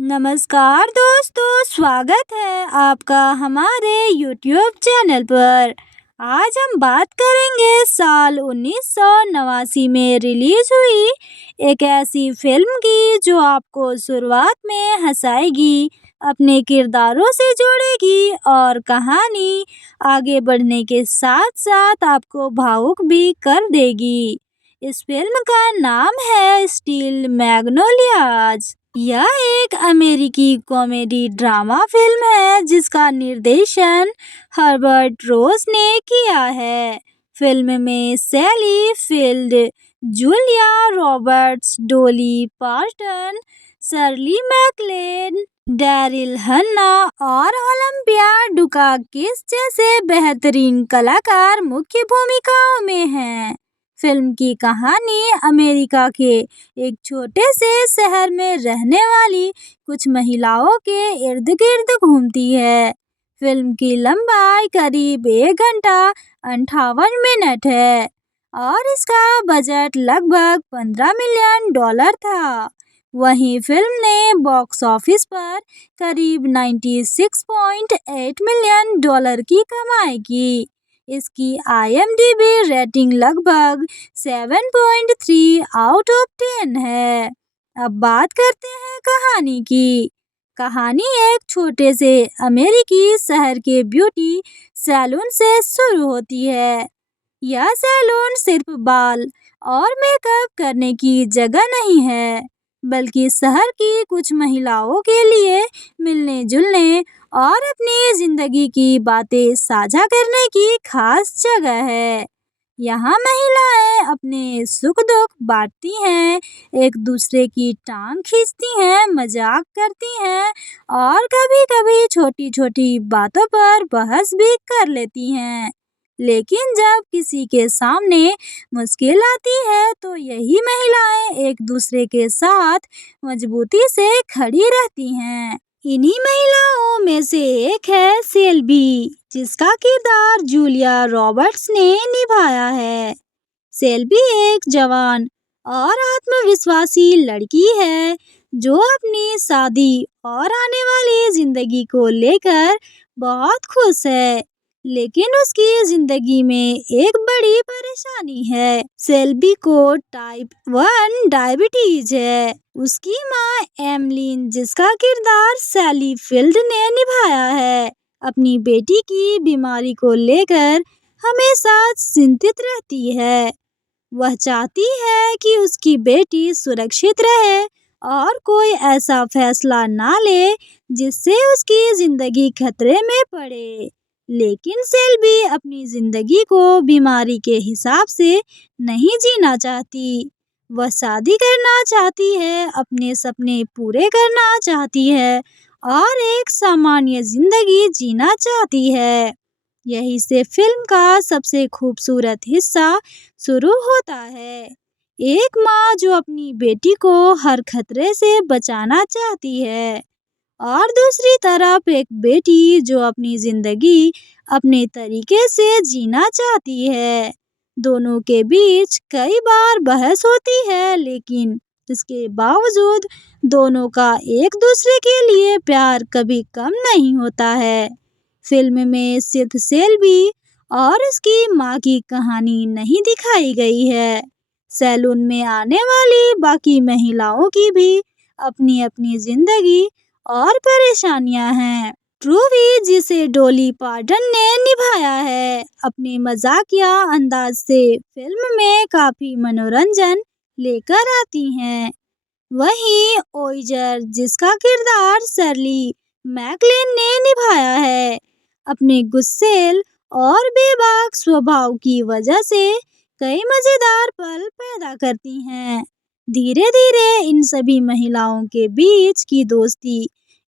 नमस्कार दोस्तों, स्वागत है आपका हमारे YouTube चैनल पर। आज हम बात करेंगे साल 1989 में रिलीज हुई एक ऐसी फिल्म की जो आपको शुरुआत में हंसाएगी, अपने किरदारों से जोड़ेगी और कहानी आगे बढ़ने के साथ-साथ आपको भावुक भी कर देगी। इस फिल्म का नाम है स्टील मैग्नोलियाज। यह एक अमेरिकी कॉमेडी ड्रामा फिल्म है जिसका निर्देशन हर्बर्ट रोस ने किया है। फिल्म में सैली फील्ड, जूलिया रॉबर्ट्स, डोली पार्टन, शर्ली मैक्लेन, डैरिल हन्ना और ओलंपिया डुकाकिस जैसे बेहतरीन कलाकार मुख्य भूमिकाओं में हैं। फिल्म की कहानी अमेरिका के एक छोटे से शहर में रहने वाली कुछ महिलाओं के इर्द गिर्द घूमती है। फिल्म की लंबाई करीब 1 घंटा 58 मिनट है और इसका बजट लगभग $15 मिलियन था। वहीं फिल्म ने बॉक्स ऑफिस पर करीब $96.8 मिलियन की कमाई की। इसकी IMDb रेटिंग लगभग 7.3 आउट ऑफ 10 है। अब बात करते हैं कहानी की। कहानी एक छोटे से अमेरिकी शहर के ब्यूटी सैलून से शुरू होती है। यह सैलून सिर्फ बाल और मेकअप करने की जगह नहीं है, बल्कि शहर की कुछ महिलाओं के लिए मिलने जुलने और अपनी जिंदगी की बातें साझा करने की खास जगह है। यहाँ महिलाएं अपने सुख दुख बांटती हैं, एक दूसरे की टांग खींचती हैं, मजाक करती हैं और कभी-कभी छोटी-छोटी बातों पर बहस भी कर लेती हैं। लेकिन जब किसी के सामने मुश्किल आती है तो यही महिलाएं एक दूसरे के साथ मजबूती से खड़ी रहती हैं। इन्हीं महिलाओं में से एक है सेल्बी, जिसका किरदार जूलिया रॉबर्ट्स ने निभाया है। सेल्बी एक जवान और आत्मविश्वासी लड़की है जो अपनी शादी और आने वाली जिंदगी को लेकर बहुत खुश है, लेकिन उसकी जिंदगी में एक बड़ी परेशानी है। सेल्बी को टाइप 1 डायबिटीज है। उसकी माँ एमलिन, जिसका किरदार सैली फील्ड ने निभाया है, अपनी बेटी की बीमारी को लेकर हमेशा चिंतित रहती है। वह चाहती है कि उसकी बेटी सुरक्षित रहे और कोई ऐसा फैसला ना ले जिससे उसकी जिंदगी खतरे में पड़े। लेकिन सेल्बी अपनी जिंदगी को बीमारी के हिसाब से नहीं जीना चाहती। वह शादी करना चाहती है, अपने सपने पूरे करना चाहती है और एक सामान्य जिंदगी जीना चाहती है। यही से फिल्म का सबसे खूबसूरत हिस्सा शुरू होता है। एक माँ जो अपनी बेटी को हर खतरे से बचाना चाहती है और दूसरी तरफ एक बेटी जो अपनी जिंदगी अपने तरीके से जीना चाहती है। दोनों के बीच कई बार बहस होती है, लेकिन इसके बावजूद दोनों का एक दूसरे के लिए प्यार कभी कम नहीं होता है। फिल्म में सिर्फ सेल्बी और उसकी माँ की कहानी नहीं दिखाई गई है। सैलून में आने वाली बाकी महिलाओं की भी अपनी अपनी जिंदगी और परेशानियां हैं। ट्रूवी, जिसे डोली पार्टन ने निभाया है, अपने मजाकिया अंदाज से फिल्म में काफी मनोरंजन लेकर आती हैं। वहीं ओइजर, जिसका किरदार शर्ली मैक्लेन ने निभाया है, अपने गुस्सैल और बेबाक स्वभाव की वजह से कई मजेदार पल पैदा करती हैं। धीरे धीरे इन सभी महिलाओं के बीच की दोस्ती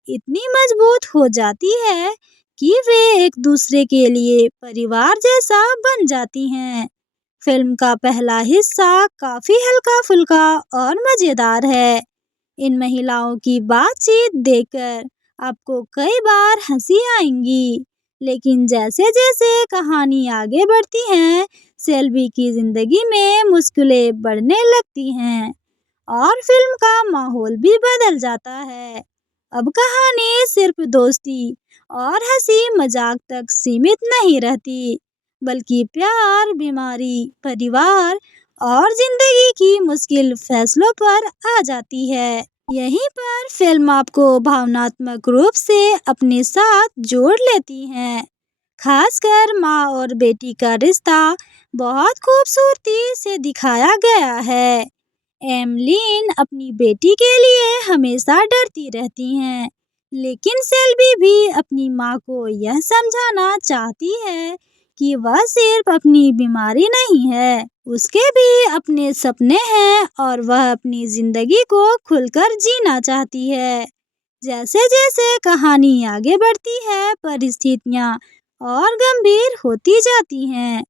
इतनी मजबूत हो जाती है कि वे एक दूसरे के लिए परिवार जैसा बन जाती हैं। फिल्म का पहला हिस्सा काफी हल्का फुल्का और मजेदार है। इन महिलाओं की बातचीत देखकर आपको कई बार हंसी आएंगी, लेकिन जैसे जैसे कहानी आगे बढ़ती है, सेल्बी की जिंदगी में मुश्किलें बढ़ने लगती हैं और फिल्म का माहौल भी बदल जाता है। अब कहानी सिर्फ दोस्ती और हंसी मजाक तक सीमित नहीं रहती, बल्कि प्यार, बीमारी, परिवार और जिंदगी की मुश्किल फैसलों पर आ जाती है। यहीं पर फिल्म आपको भावनात्मक रूप से अपने साथ जोड़ लेती है। खासकर माँ और बेटी का रिश्ता बहुत खूबसूरती से दिखाया गया है। एमलीन अपनी बेटी के लिए हमेशा डरती रहती हैं, लेकिन सेल्वी भी अपनी माँ को यह समझाना चाहती है कि वह सिर्फ अपनी बीमारी नहीं है, उसके भी अपने सपने हैं और वह अपनी जिंदगी को खुलकर जीना चाहती है। जैसे जैसे कहानी आगे बढ़ती है, परिस्थितियाँ और गंभीर होती जाती हैं।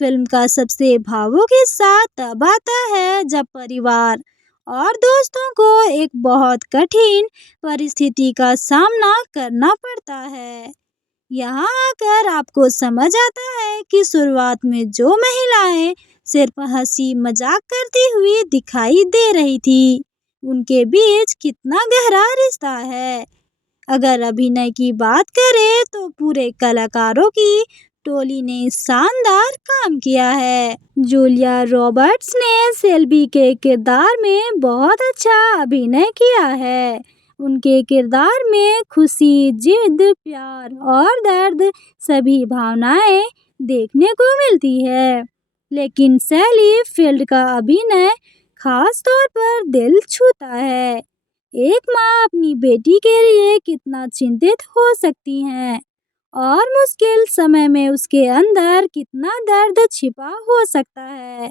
फिल्म का सबसे भावुक हिस्सा तब आता है जब परिवार और दोस्तों को एक बहुत कठिन परिस्थिति का सामना करना पड़ता है। यहाँ आकर आपको समझ आता है कि शुरुआत में जो महिलाएं सिर्फ हंसी मजाक करती हुई दिखाई दे रही थी, उनके बीच कितना गहरा रिश्ता है। अगर अभिनय की बात करें तो पूरे कलाकारों की टोली ने शानदार काम किया है। जूलिया रॉबर्ट्स ने सेल्बी के किरदार में बहुत अच्छा अभिनय किया है। उनके किरदार में खुशी, जिद, प्यार और दर्द सभी भावनाएं देखने को मिलती है। लेकिन सैली फील्ड का अभिनय खास तौर पर दिल छूता है। एक माँ अपनी बेटी के लिए कितना चिंतित हो सकती है और मुश्किल समय में उसके अंदर कितना दर्द छिपा हो सकता है,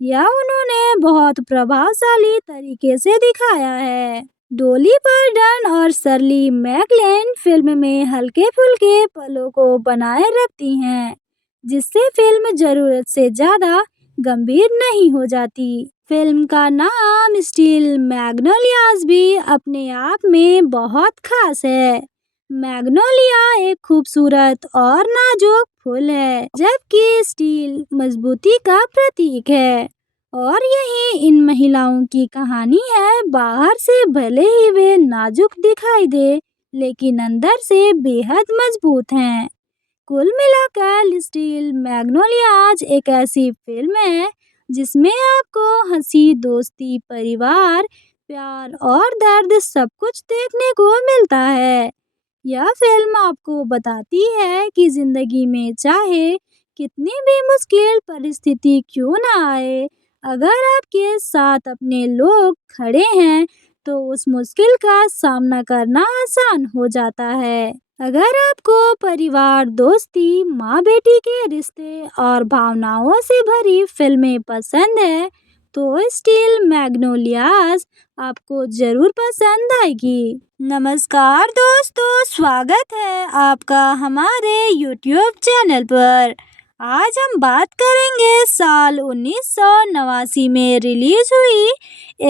यह उन्होंने बहुत प्रभावशाली तरीके से दिखाया है। डॉली पार्टन और शर्ली मैकलेन फिल्म में हल्के फुल्के पलों को बनाए रखती हैं, जिससे फिल्म जरूरत से ज्यादा गंभीर नहीं हो जाती। फिल्म का नाम स्टील मैग्नोलियाज भी अपने आप में बहुत खास है। मैग्नोलिया एक खूबसूरत और नाजुक फूल है, जबकि स्टील मजबूती का प्रतीक है। और यही इन महिलाओं की कहानी है। बाहर से भले ही वे नाजुक दिखाई दे, लेकिन अंदर से बेहद मजबूत हैं। कुल मिलाकर स्टील मैग्नोलियाज एक ऐसी फिल्म है जिसमें आपको हंसी, दोस्ती, परिवार, प्यार और दर्द सब कुछ देखने को मिलता है। यह फिल्म आपको बताती है कि जिंदगी में चाहे कितनी भी मुश्किल परिस्थिति क्यों ना आए, अगर आपके साथ अपने लोग खड़े हैं तो उस मुश्किल का सामना करना आसान हो जाता है। अगर आपको परिवार, दोस्ती, माँ बेटी के रिश्ते और भावनाओं से भरी फिल्में पसंद है तो स्टील मैग्नोलियाज आपको जरूर पसंद आएगी। नमस्कार दोस्तों, स्वागत है आपका हमारे YouTube चैनल पर। आज हम बात करेंगे साल 1989 में रिलीज हुई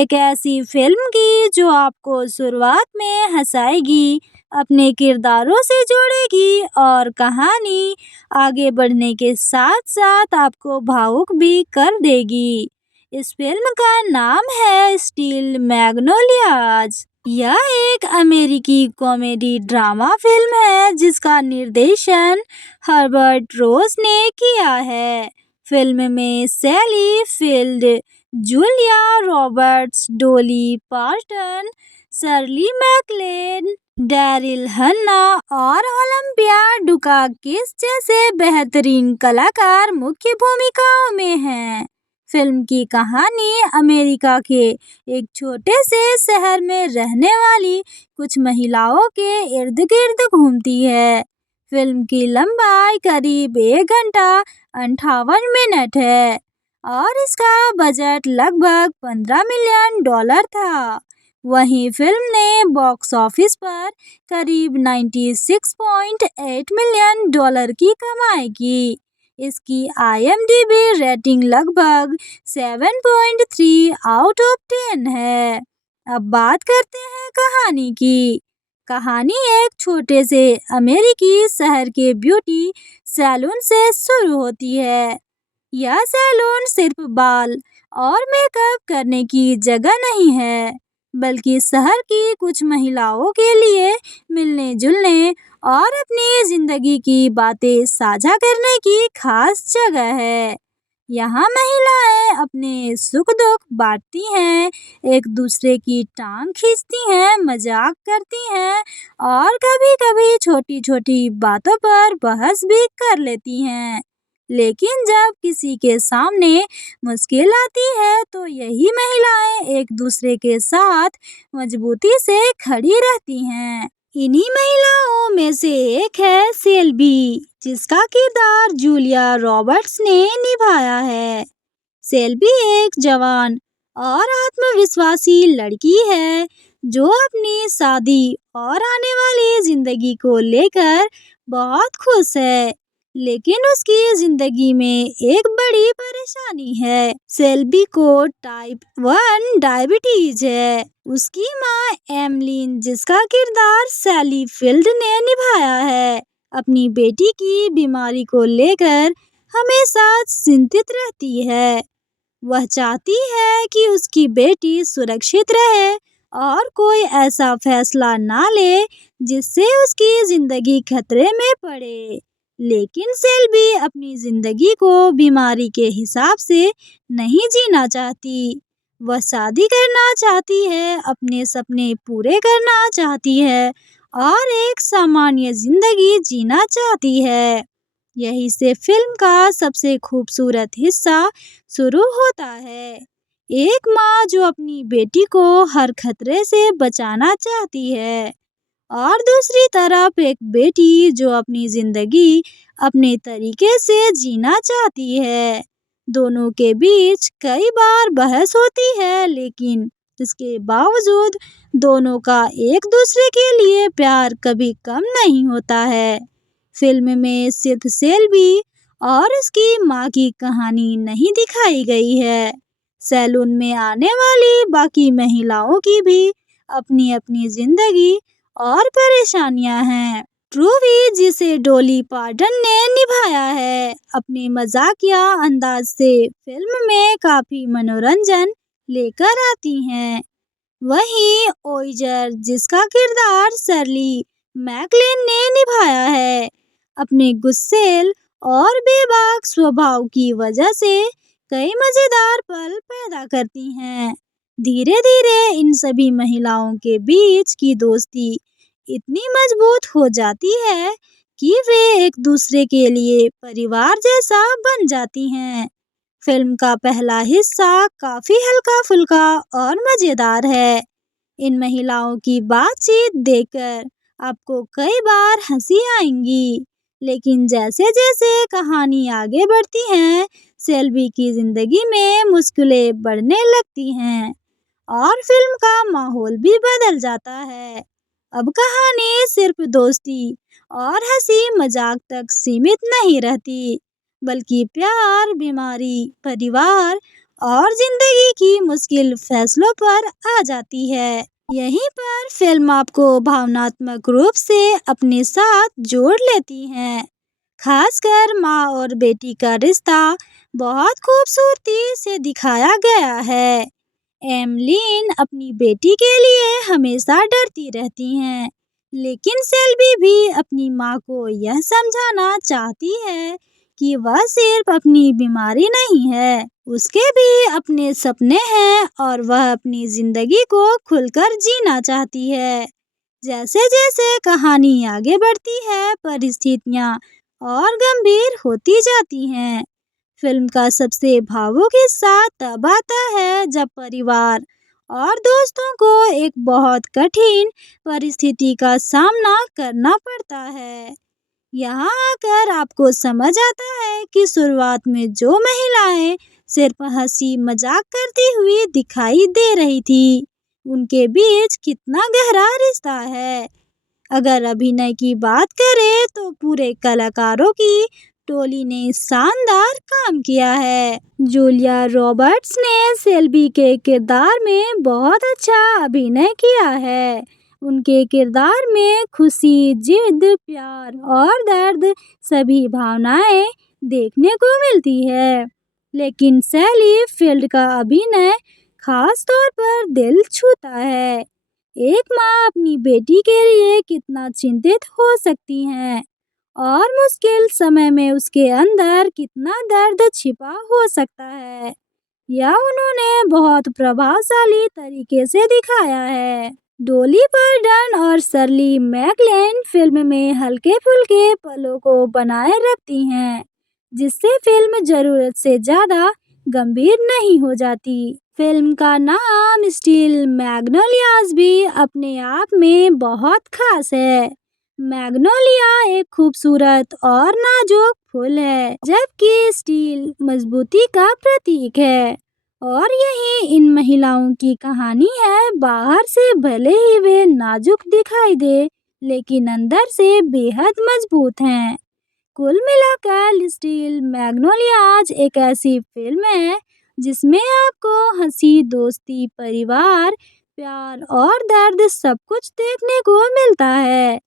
एक ऐसी फिल्म की जो आपको शुरुआत में हंसाएगी, अपने किरदारों से जोड़ेगी और कहानी आगे बढ़ने के साथ साथ आपको भावुक भी कर देगी। इस फिल्म का नाम है स्टील मैग्नोलियाज। यह एक अमेरिकी कॉमेडी ड्रामा फिल्म है जिसका निर्देशन हर्बर्ट रोस ने किया है। फिल्म में Sally Field, Julia Roberts, Dolly Parton, Shirley MacLaine, Daryl Hannah और ओलंपिया डुकाकिस जैसे बेहतरीन कलाकार मुख्य भूमिकाओं में हैं। फिल्म की कहानी अमेरिका के एक छोटे से शहर में रहने वाली कुछ महिलाओं के इर्द गिर्द घूमती है। फिल्म की लंबाई करीब 1 घंटा 58 मिनट है और इसका बजट लगभग $15 मिलियन था। वहीं फिल्म ने बॉक्स ऑफिस पर करीब $96.8 मिलियन की कमाई की। इसकी IMDb रेटिंग लगभग 7.3 आउट ऑफ 10 है। अब बात करते हैं कहानी की। कहानी एक छोटे से अमेरिकी शहर के ब्यूटी सैलून से शुरू होती है। यह सैलून सिर्फ बाल और मेकअप करने की जगह नहीं है, बल्कि शहर की कुछ महिलाओं के लिए मिलने जुलने और अपनी जिंदगी की बातें साझा करने की खास जगह है। यहाँ महिलाएं अपने सुख दुख बांटती हैं, एक दूसरे की टांग खींचती हैं, मजाक करती हैं और कभी-कभी छोटी-छोटी बातों पर बहस भी कर लेती हैं। लेकिन जब किसी के सामने मुश्किल आती है तो यही महिलाएं एक दूसरे के साथ मजबूती से खड़ी रहती हैं। इन्हीं महिलाओं में से एक है सेल्बी, जिसका किरदार जूलिया रॉबर्ट्स ने निभाया है। सेल्बी एक जवान और आत्मविश्वासी लड़की है जो अपनी शादी और आने वाली जिंदगी को लेकर बहुत खुश है। लेकिन उसकी जिंदगी में एक बड़ी परेशानी है। सेल्बी को टाइप 1 डायबिटीज है। उसकी माँ एमलिन, जिसका किरदार सैली फील्ड ने निभाया है, अपनी बेटी की बीमारी को लेकर हमेशा चिंतित रहती है। वह चाहती है कि उसकी बेटी सुरक्षित रहे और कोई ऐसा फैसला ना ले जिससे उसकी जिंदगी खतरे में पड़े। लेकिन सेल्बी अपनी जिंदगी को बीमारी के हिसाब से नहीं जीना चाहती। वह शादी करना चाहती है, अपने सपने पूरे करना चाहती है और एक सामान्य जिंदगी जीना चाहती है। यही से फिल्म का सबसे खूबसूरत हिस्सा शुरू होता है। एक माँ जो अपनी बेटी को हर खतरे से बचाना चाहती है और दूसरी तरफ एक बेटी जो अपनी जिंदगी अपने तरीके से जीना चाहती है। दोनों के बीच कई बार बहस होती है, लेकिन इसके बावजूद दोनों का एक दूसरे के लिए प्यार कभी कम नहीं होता है। फिल्म में सिर्फ सेल्बी और उसकी माँ की कहानी नहीं दिखाई गई है। सैलून में आने वाली बाकी महिलाओं की भी अपनी अपनी जिंदगी और परेशानियां हैं। ट्रूवी, जिसे डॉली पार्टन ने निभाया है, अपने मजाकिया अंदाज से फिल्म में काफी मनोरंजन लेकर आती हैं। वहीं ओइजर, जिसका किरदार शर्ली मैकलेन ने निभाया है, अपने गुस्सैल और बेबाक स्वभाव की वजह से कई मजेदार पल पैदा करती हैं। धीरे धीरे इन सभी महिलाओं के बीच की दोस्ती इतनी मजबूत हो जाती है कि वे एक दूसरे के लिए परिवार जैसा बन जाती हैं। फिल्म का पहला हिस्सा काफी हल्का फुल्का और मजेदार है। इन महिलाओं की बातचीत देखकर आपको कई बार हंसी आएंगी, लेकिन जैसे जैसे कहानी आगे बढ़ती है, सेल्बी की जिंदगी में मुश्किलें बढ़ने लगती हैं और फिल्म का माहौल भी बदल जाता है। अब कहानी सिर्फ दोस्ती और हंसी मजाक तक सीमित नहीं रहती, बल्कि प्यार, बीमारी, परिवार और जिंदगी की मुश्किल फैसलों पर आ जाती है। यहीं पर फिल्म आपको भावनात्मक रूप से अपने साथ जोड़ लेती है। खासकर माँ और बेटी का रिश्ता बहुत खूबसूरती से दिखाया गया है। एमलिन अपनी बेटी के लिए हमेशा डरती रहती हैं, लेकिन सेल्बी भी अपनी माँ को यह समझाना चाहती है कि वह सिर्फ अपनी बीमारी नहीं है, उसके भी अपने सपने हैं और वह अपनी जिंदगी को खुलकर जीना चाहती है। जैसे जैसे कहानी आगे बढ़ती है, परिस्थितियाँ और गंभीर होती जाती हैं। फिल्म का सबसे भावुक हिस्सा तब आता है जब परिवार और दोस्तों को एक बहुत कठिन परिस्थिति का सामना करना पड़ता है। यहाँ आकर आपको समझ आता है कि शुरुआत में जो महिलाएं सिर्फ हंसी मजाक करती हुई दिखाई दे रही थी, उनके बीच कितना गहरा रिश्ता है। अगर अभिनय की बात करें तो पूरे कलाकारों की टोली ने शानदार काम किया है। जूलिया रॉबर्ट्स ने सेल्बी के किरदार में बहुत अच्छा अभिनय किया है। उनके किरदार में खुशी, जिद, प्यार और दर्द सभी भावनाएं देखने को मिलती है। लेकिन सैली फील्ड का अभिनय खास तौर पर दिल छूता है। एक माँ अपनी बेटी के लिए कितना चिंतित हो सकती है और मुश्किल समय में उसके अंदर कितना दर्द छिपा हो सकता है, यह उन्होंने बहुत प्रभावशाली तरीके से दिखाया है। डॉली पार्टन और शर्ली मैकलेन फिल्म में हल्के फुल्के पलों को बनाए रखती हैं, जिससे फिल्म जरूरत से ज्यादा गंभीर नहीं हो जाती। फिल्म का नाम स्टील मैग्नोलियाज भी अपने आप में बहुत खास है। मैग्नोलिया एक खूबसूरत और नाजुक फूल है, जबकि स्टील मजबूती का प्रतीक है। और यही इन महिलाओं की कहानी है। बाहर से भले ही वे नाजुक दिखाई दे, लेकिन अंदर से बेहद मजबूत हैं। कुल मिलाकर स्टील मैग्नोलियाज एक ऐसी फिल्म है जिसमें आपको हंसी, दोस्ती, परिवार, प्यार और दर्द सब कुछ देखने को मिलता है।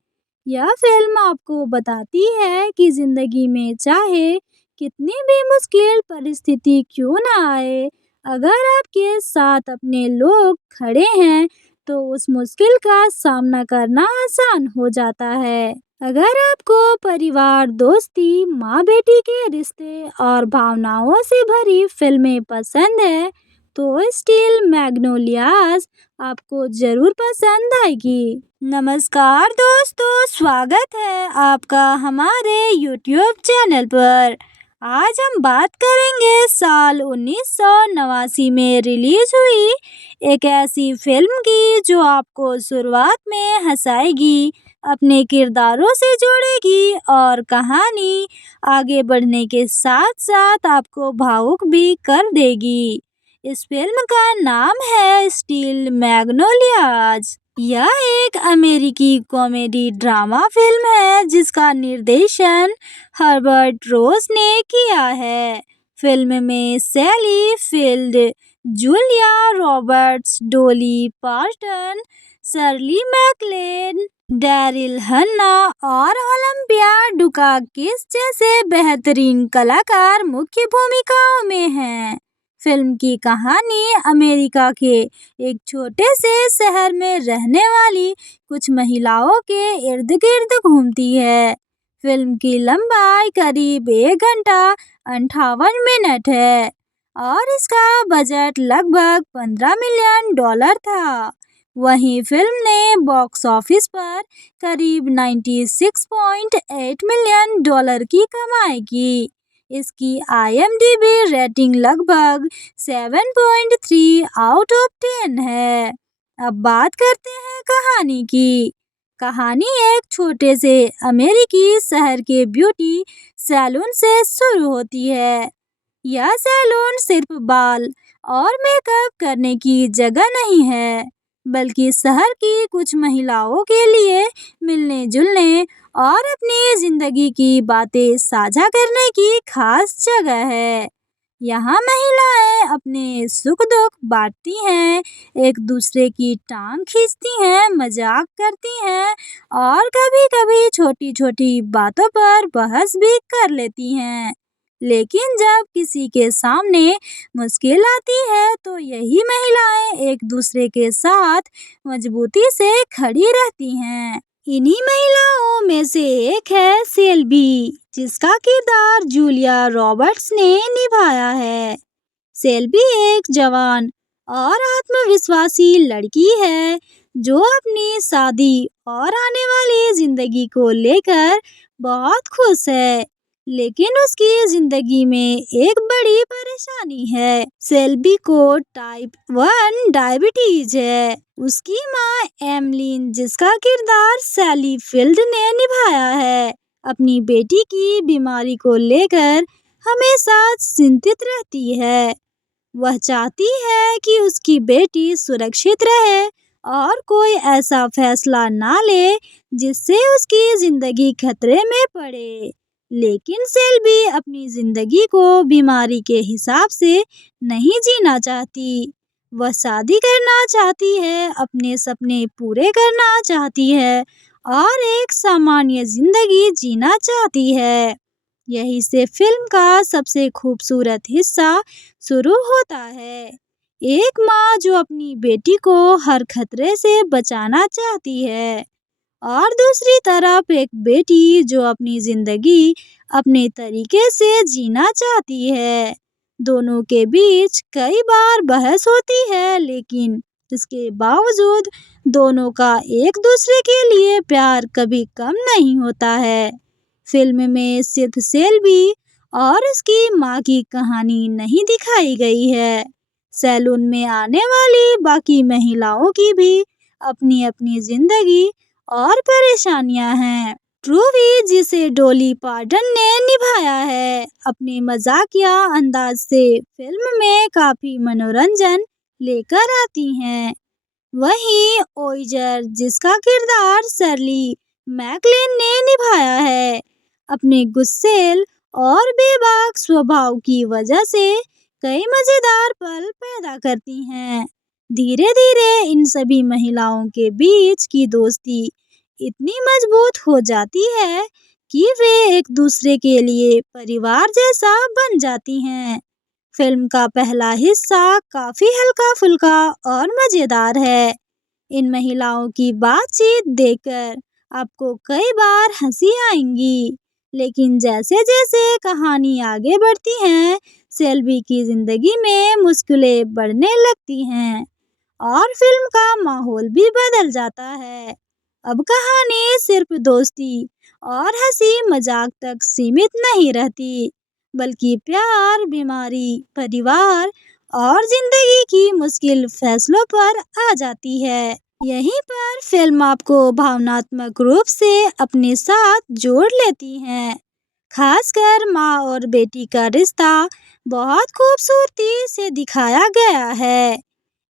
यह फिल्म आपको बताती है कि जिंदगी में चाहे कितनी भी मुश्किल परिस्थिति क्यों ना आए, अगर आपके साथ अपने लोग खड़े हैं तो उस मुश्किल का सामना करना आसान हो जाता है। अगर आपको परिवार, दोस्ती, माँ बेटी के रिश्ते और भावनाओं से भरी फिल्में पसंद है तो स्टील मैग्नोलियाज आपको जरूर पसंद आएगी। नमस्कार दोस्तों, स्वागत है आपका हमारे YouTube चैनल पर। आज हम बात करेंगे साल 1989 में रिलीज हुई एक ऐसी फिल्म की जो आपको शुरुआत में हंसाएगी, अपने किरदारों से जोड़ेगी और कहानी आगे बढ़ने के साथ साथ आपको भावुक भी कर देगी। इस फिल्म का नाम है स्टील मैग्नोलियाज। यह एक अमेरिकी कॉमेडी ड्रामा फिल्म है जिसका निर्देशन हर्बर्ट रोस ने किया है। फिल्म में Sally Field, Julia Roberts, Dolly Parton, Shirley MacLaine, Daryl Hannah और ओलंपिया डुकाकिस जैसे बेहतरीन कलाकार मुख्य भूमिकाओं में हैं। फिल्म की कहानी अमेरिका के एक छोटे से शहर में रहने वाली कुछ महिलाओं के इर्द गिर्द घूमती है। फिल्म की लंबाई करीब 1 घंटा 58 मिनट है और इसका बजट लगभग $15 मिलियन था। वहीं फिल्म ने बॉक्स ऑफिस पर करीब $96.8 मिलियन की कमाई की। इसकी IMDb रेटिंग लगभग 7.3 आउट ऑफ 10 है। अब बात करते हैं कहानी की। कहानी एक छोटे से अमेरिकी शहर के ब्यूटी सैलून से शुरू होती है। यह सैलून सिर्फ बाल और मेकअप करने की जगह नहीं है, बल्कि शहर की कुछ महिलाओं के लिए मिलने जुलने और अपनी जिंदगी की बातें साझा करने की खास जगह है। यहाँ महिलाएं अपने सुख दुख बांटती हैं, एक दूसरे की टांग खींचती हैं, मजाक करती हैं और कभी-कभी छोटी-छोटी बातों पर बहस भी कर लेती हैं। लेकिन जब किसी के सामने मुश्किल आती है तो यही महिलाएं एक दूसरे के साथ मजबूती से खड़ी रहती हैं। इन्हीं महिलाओं में से एक है सेल्बी, जिसका किरदार जूलिया रॉबर्ट्स ने निभाया है। सेल्बी एक जवान और आत्मविश्वासी लड़की है जो अपनी शादी और आने वाली जिंदगी को लेकर बहुत खुश है, लेकिन उसकी जिंदगी में एक बड़ी परेशानी है। सेल्बी को टाइप 1 डायबिटीज है। उसकी माँ एमलिन, जिसका किरदार सैली फील्ड ने निभाया है, अपनी बेटी की बीमारी को लेकर हमेशा चिंतित रहती है। वह चाहती है कि उसकी बेटी सुरक्षित रहे और कोई ऐसा फैसला ना ले जिससे उसकी जिंदगी खतरे में पड़े। लेकिन सेल्बी अपनी जिंदगी को बीमारी के हिसाब से नहीं जीना चाहती। वह शादी करना चाहती है, अपने सपने पूरे करना चाहती है और एक सामान्य जिंदगी जीना चाहती है। यही से फिल्म का सबसे खूबसूरत हिस्सा शुरू होता है। एक माँ जो अपनी बेटी को हर खतरे से बचाना चाहती है और दूसरी तरफ एक बेटी जो अपनी जिंदगी अपने तरीके से जीना चाहती है। दोनों के बीच कई बार बहस होती है, लेकिन इसके बावजूद दोनों का एक दूसरे के लिए प्यार कभी कम नहीं होता है। फिल्म में सिर्फ सेल्वी और उसकी माँ की कहानी नहीं दिखाई गई है। सैलून में आने वाली बाकी महिलाओं की भी अपनी अपनी जिंदगी और परेशानियां हैं। ट्रूवी, जिसे डॉली पार्टन ने निभाया है, अपने मजाकिया अंदाज से फिल्म में काफी मनोरंजन लेकर आती हैं। वहीं ओइजर, जिसका किरदार शर्ली मैकलेन ने निभाया है, अपने गुस्सैल और बेबाक स्वभाव की वजह से कई मजेदार पल पैदा करती हैं। धीरे धीरे इन सभी महिलाओं के बीच की दोस्ती इतनी मजबूत हो जाती है कि वे एक दूसरे के लिए परिवार जैसा बन जाती हैं। फिल्म का पहला हिस्सा काफी हल्का फुल्का और मजेदार है। इन महिलाओं की बातचीत देखकर आपको कई बार हंसी आएंगी, लेकिन जैसे जैसे कहानी आगे बढ़ती है, सेल्वी की जिंदगी में मुश्किलें बढ़ने लगती हैं और फिल्म का माहौल भी बदल जाता है। अब कहानी सिर्फ दोस्ती और हंसी मजाक तक सीमित नहीं रहती, बल्कि प्यार, बीमारी, परिवार और जिंदगी की मुश्किल फैसलों पर आ जाती है। यहीं पर फिल्म आपको भावनात्मक रूप से अपने साथ जोड़ लेती है। खासकर माँ और बेटी का रिश्ता बहुत खूबसूरती से दिखाया गया है।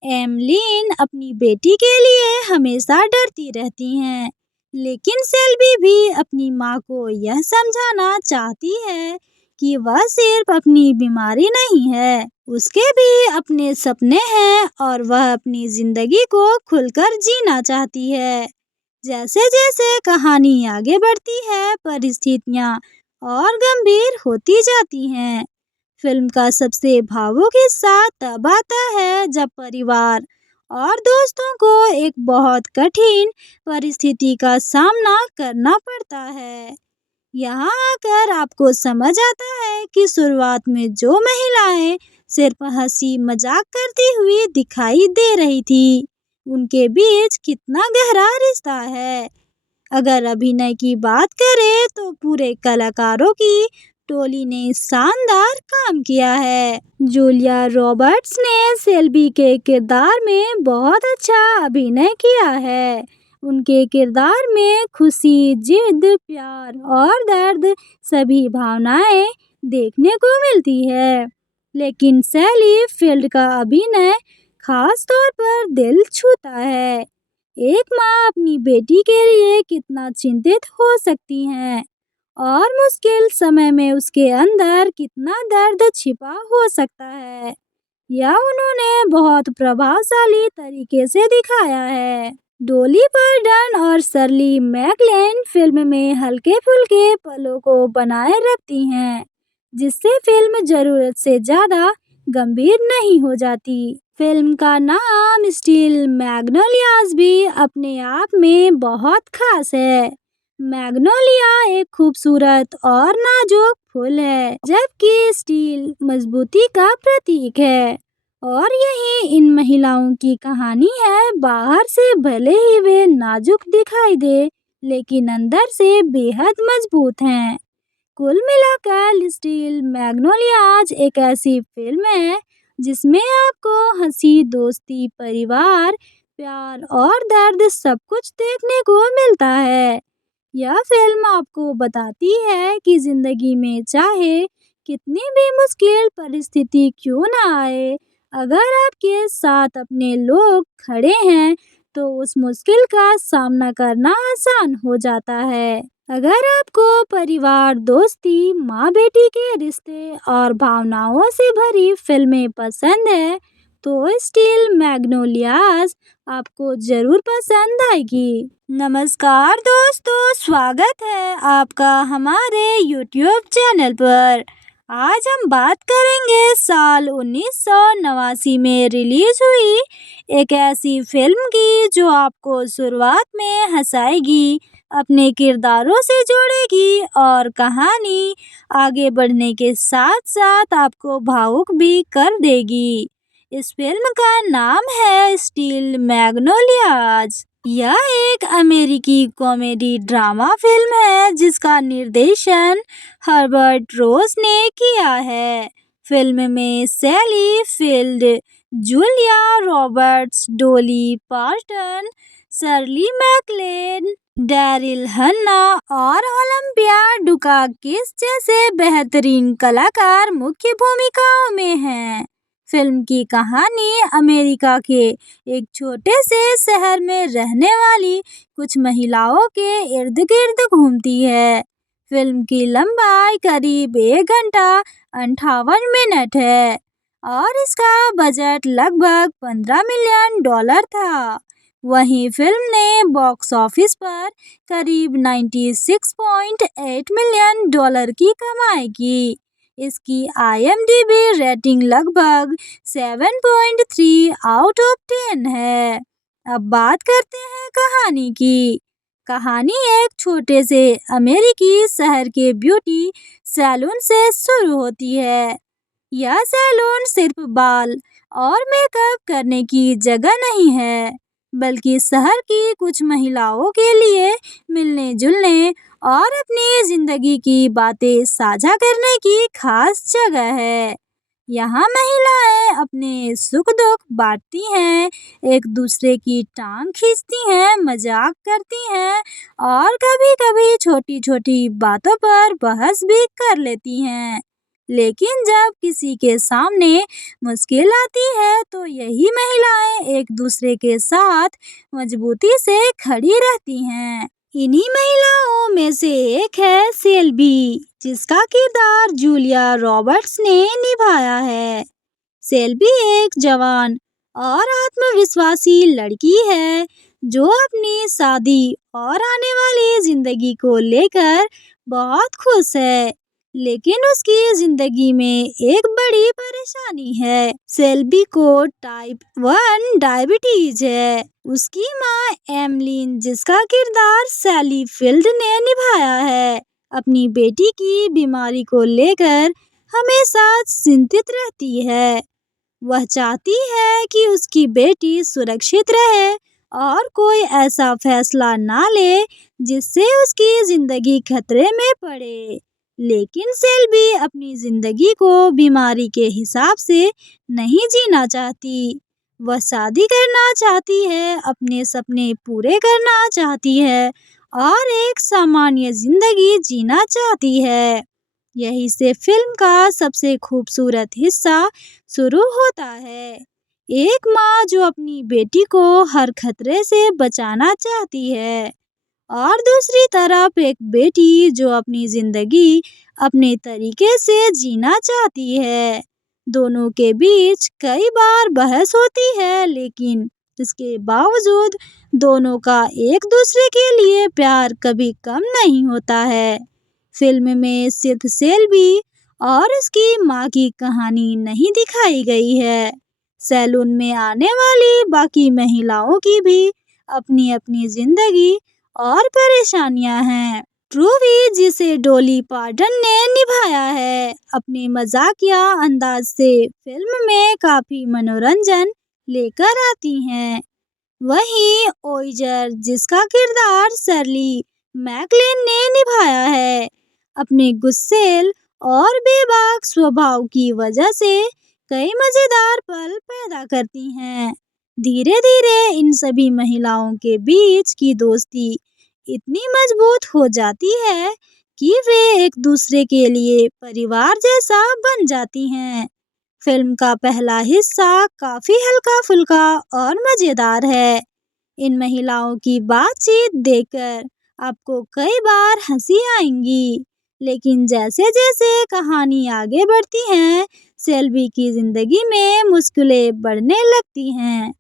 एमलीन अपनी बेटी के लिए हमेशा डरती रहती हैं, लेकिन सेल्वी भी अपनी माँ को यह समझाना चाहती है कि वह सिर्फ अपनी बीमारी नहीं है, उसके भी अपने सपने हैं और वह अपनी जिंदगी को खुलकर जीना चाहती है। जैसे जैसे कहानी आगे बढ़ती है, परिस्थितियाँ और गंभीर होती जाती हैं। फिल्म का सबसे भावुक हिस्सा तब आता है जब परिवार और दोस्तों को एक बहुत कठिन परिस्थिति का सामना करना पड़ता है। यहाँ आकर आपको समझ आता है कि शुरुआत में जो महिलाएं सिर्फ हंसी मजाक करती हुई दिखाई दे रही थी, उनके बीच कितना गहरा रिश्ता है। अगर अभिनय की बात करें तो पूरे कलाकारों की टोली ने शानदार काम किया है। जूलिया रॉबर्ट्स ने सेल्वी के किरदार में बहुत अच्छा अभिनय किया है। उनके किरदार में खुशी, जिद, प्यार और दर्द सभी भावनाएं देखने को मिलती है। लेकिन सैली फील्ड का अभिनय खास तौर पर दिल छूता है। एक माँ अपनी बेटी के लिए कितना चिंतित हो सकती है और मुश्किल समय में उसके अंदर कितना दर्द छिपा हो सकता है, यह उन्होंने बहुत प्रभावशाली तरीके से दिखाया है। डॉली पार्टन और शर्ली मैकलेन फिल्म में हल्के फुल्के पलों को बनाए रखती हैं, जिससे फिल्म जरूरत से ज्यादा गंभीर नहीं हो जाती। फिल्म का नाम स्टील मैग्नोलियाज भी अपने आप में बहुत खास है। मैग्नोलिया एक खूबसूरत और नाजुक फूल है, जबकि स्टील मजबूती का प्रतीक है। और यही इन महिलाओं की कहानी है। बाहर से भले ही वे नाजुक दिखाई दे, लेकिन अंदर से बेहद मजबूत हैं। कुल मिलाकर स्टील मैग्नोलियाज एक ऐसी फिल्म है जिसमें आपको हंसी, दोस्ती, परिवार, प्यार और दर्द सब कुछ देखने को मिलता है। यह फिल्म आपको बताती है कि जिंदगी में चाहे कितनी भी मुश्किल परिस्थिति क्यों ना आए, अगर आपके साथ अपने लोग खड़े हैं तो उस मुश्किल का सामना करना आसान हो जाता है। अगर आपको परिवार, दोस्ती, माँ बेटी के रिश्ते और भावनाओं से भरी फिल्में पसंद है तो स्टील मैग्नोलियाज आपको जरूर पसंद आएगी। नमस्कार दोस्तों, स्वागत है आपका हमारे YouTube चैनल पर। आज हम बात करेंगे साल 1989 में रिलीज हुई एक ऐसी फिल्म की जो आपको शुरुआत में हंसाएगी, अपने किरदारों से जोड़ेगी और कहानी आगे बढ़ने के साथ साथ आपको भावुक भी कर देगी। इस फिल्म का नाम है स्टील मैग्नोलियाज। यह एक अमेरिकी कॉमेडी ड्रामा फिल्म है जिसका निर्देशन हर्बर्ट रोस ने किया है। फिल्म में सैली फील्ड, जूलिया रॉबर्ट्स, डोली pattern, Shirley MacLaine, Daryl Hannah और ओलंपिया डुकाकिस जैसे बेहतरीन कलाकार मुख्य भूमिकाओं में हैं। फिल्म की कहानी अमेरिका के एक छोटे से शहर में रहने वाली कुछ महिलाओं के इर्द गिर्द घूमती है। फिल्म की लंबाई करीब 1 घंटा 58 मिनट है और इसका बजट लगभग $15 मिलियन था। वहीं फिल्म ने बॉक्स ऑफिस पर करीब $96.8 मिलियन की कमाई की। इसकी IMDb रेटिंग लगभग 7.3 आउट ऑफ 10 है। अब बात करते हैं कहानी की। कहानी एक छोटे से अमेरिकी शहर के ब्यूटी सैलून से शुरू होती है। यह सैलून सिर्फ बाल और मेकअप करने की जगह नहीं है, बल्कि शहर की कुछ महिलाओं के लिए मिलने जुलने और अपनी जिंदगी की बातें साझा करने की खास जगह है। यहाँ महिलाएं अपने सुख दुख बांटती हैं, एक दूसरे की टांग खींचती हैं, मजाक करती हैं और कभी-कभी छोटी-छोटी बातों पर बहस भी कर लेती हैं। लेकिन जब किसी के सामने मुश्किल आती है तो यही महिलाएं एक दूसरे के साथ मजबूती से खड़ी रहती हैं। इन्हीं महिलाओं में से एक है सेल्बी, जिसका किरदार जूलिया रॉबर्ट्स ने निभाया है। सेल्बी एक जवान और आत्मविश्वासी लड़की है जो अपनी शादी और आने वाली जिंदगी को लेकर बहुत खुश है, लेकिन उसकी जिंदगी में एक बड़ी परेशानी है। सेल्बी को टाइप 1 डायबिटीज है। उसकी माँ एमलिन, जिसका किरदार सैली फील्ड ने निभाया है, अपनी बेटी की बीमारी को लेकर हमेशा चिंतित रहती है। वह चाहती है कि उसकी बेटी सुरक्षित रहे और कोई ऐसा फैसला ना ले जिससे उसकी जिंदगी खतरे में पड़े। लेकिन सेल्बी अपनी जिंदगी को बीमारी के हिसाब से नहीं जीना चाहती। वह शादी करना चाहती है, अपने सपने पूरे करना चाहती है और एक सामान्य जिंदगी जीना चाहती है। यही से फिल्म का सबसे खूबसूरत हिस्सा शुरू होता है। एक माँ जो अपनी बेटी को हर खतरे से बचाना चाहती है और दूसरी तरफ एक बेटी जो अपनी जिंदगी अपने तरीके से जीना चाहती है। दोनों के बीच कई बार बहस होती है, लेकिन इसके बावजूद दोनों का एक दूसरे के लिए प्यार कभी कम नहीं होता है। फिल्म में सिर्फ सेल्बी और उसकी माँ की कहानी नहीं दिखाई गई है। सैलून में आने वाली बाकी महिलाओं की भी अपनी अपनी जिंदगी और परेशानियां हैं। ट्रूवी, जिसे डोली पार्टन ने निभाया है, अपने मजाकिया अंदाज से फिल्म में काफी मनोरंजन लेकर आती हैं। वहीं ओइजर, जिसका किरदार शर्ली मैकलेन ने निभाया है, अपने गुस्सैल और बेबाक स्वभाव की वजह से कई मजेदार पल पैदा करती हैं। धीरे धीरे इन सभी महिलाओं के बीच की दोस्ती इतनी मजबूत हो जाती है कि वे एक दूसरे के लिए परिवार जैसा बन जाती हैं। फिल्म का पहला हिस्सा काफी हल्का फुल्का और मजेदार है। इन महिलाओं की बातचीत देखकर आपको कई बार हंसी आएंगी, लेकिन जैसे जैसे कहानी आगे बढ़ती है, सेल्बी की जिंदगी में मुश्किलें बढ़ने लगती हैं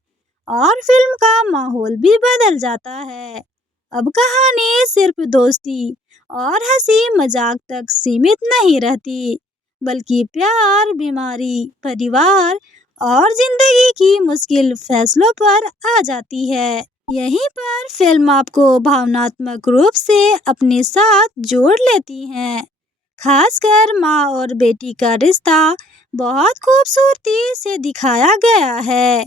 और फिल्म का माहौल भी बदल जाता है। अब कहानी सिर्फ दोस्ती और हंसी मजाक तक सीमित नहीं रहती, बल्कि प्यार, बीमारी, परिवार और जिंदगी की मुश्किल फैसलों पर आ जाती है। यहीं पर फिल्म आपको भावनात्मक रूप से अपने साथ जोड़ लेती है। खासकर माँ और बेटी का रिश्ता बहुत खूबसूरती से दिखाया गया है।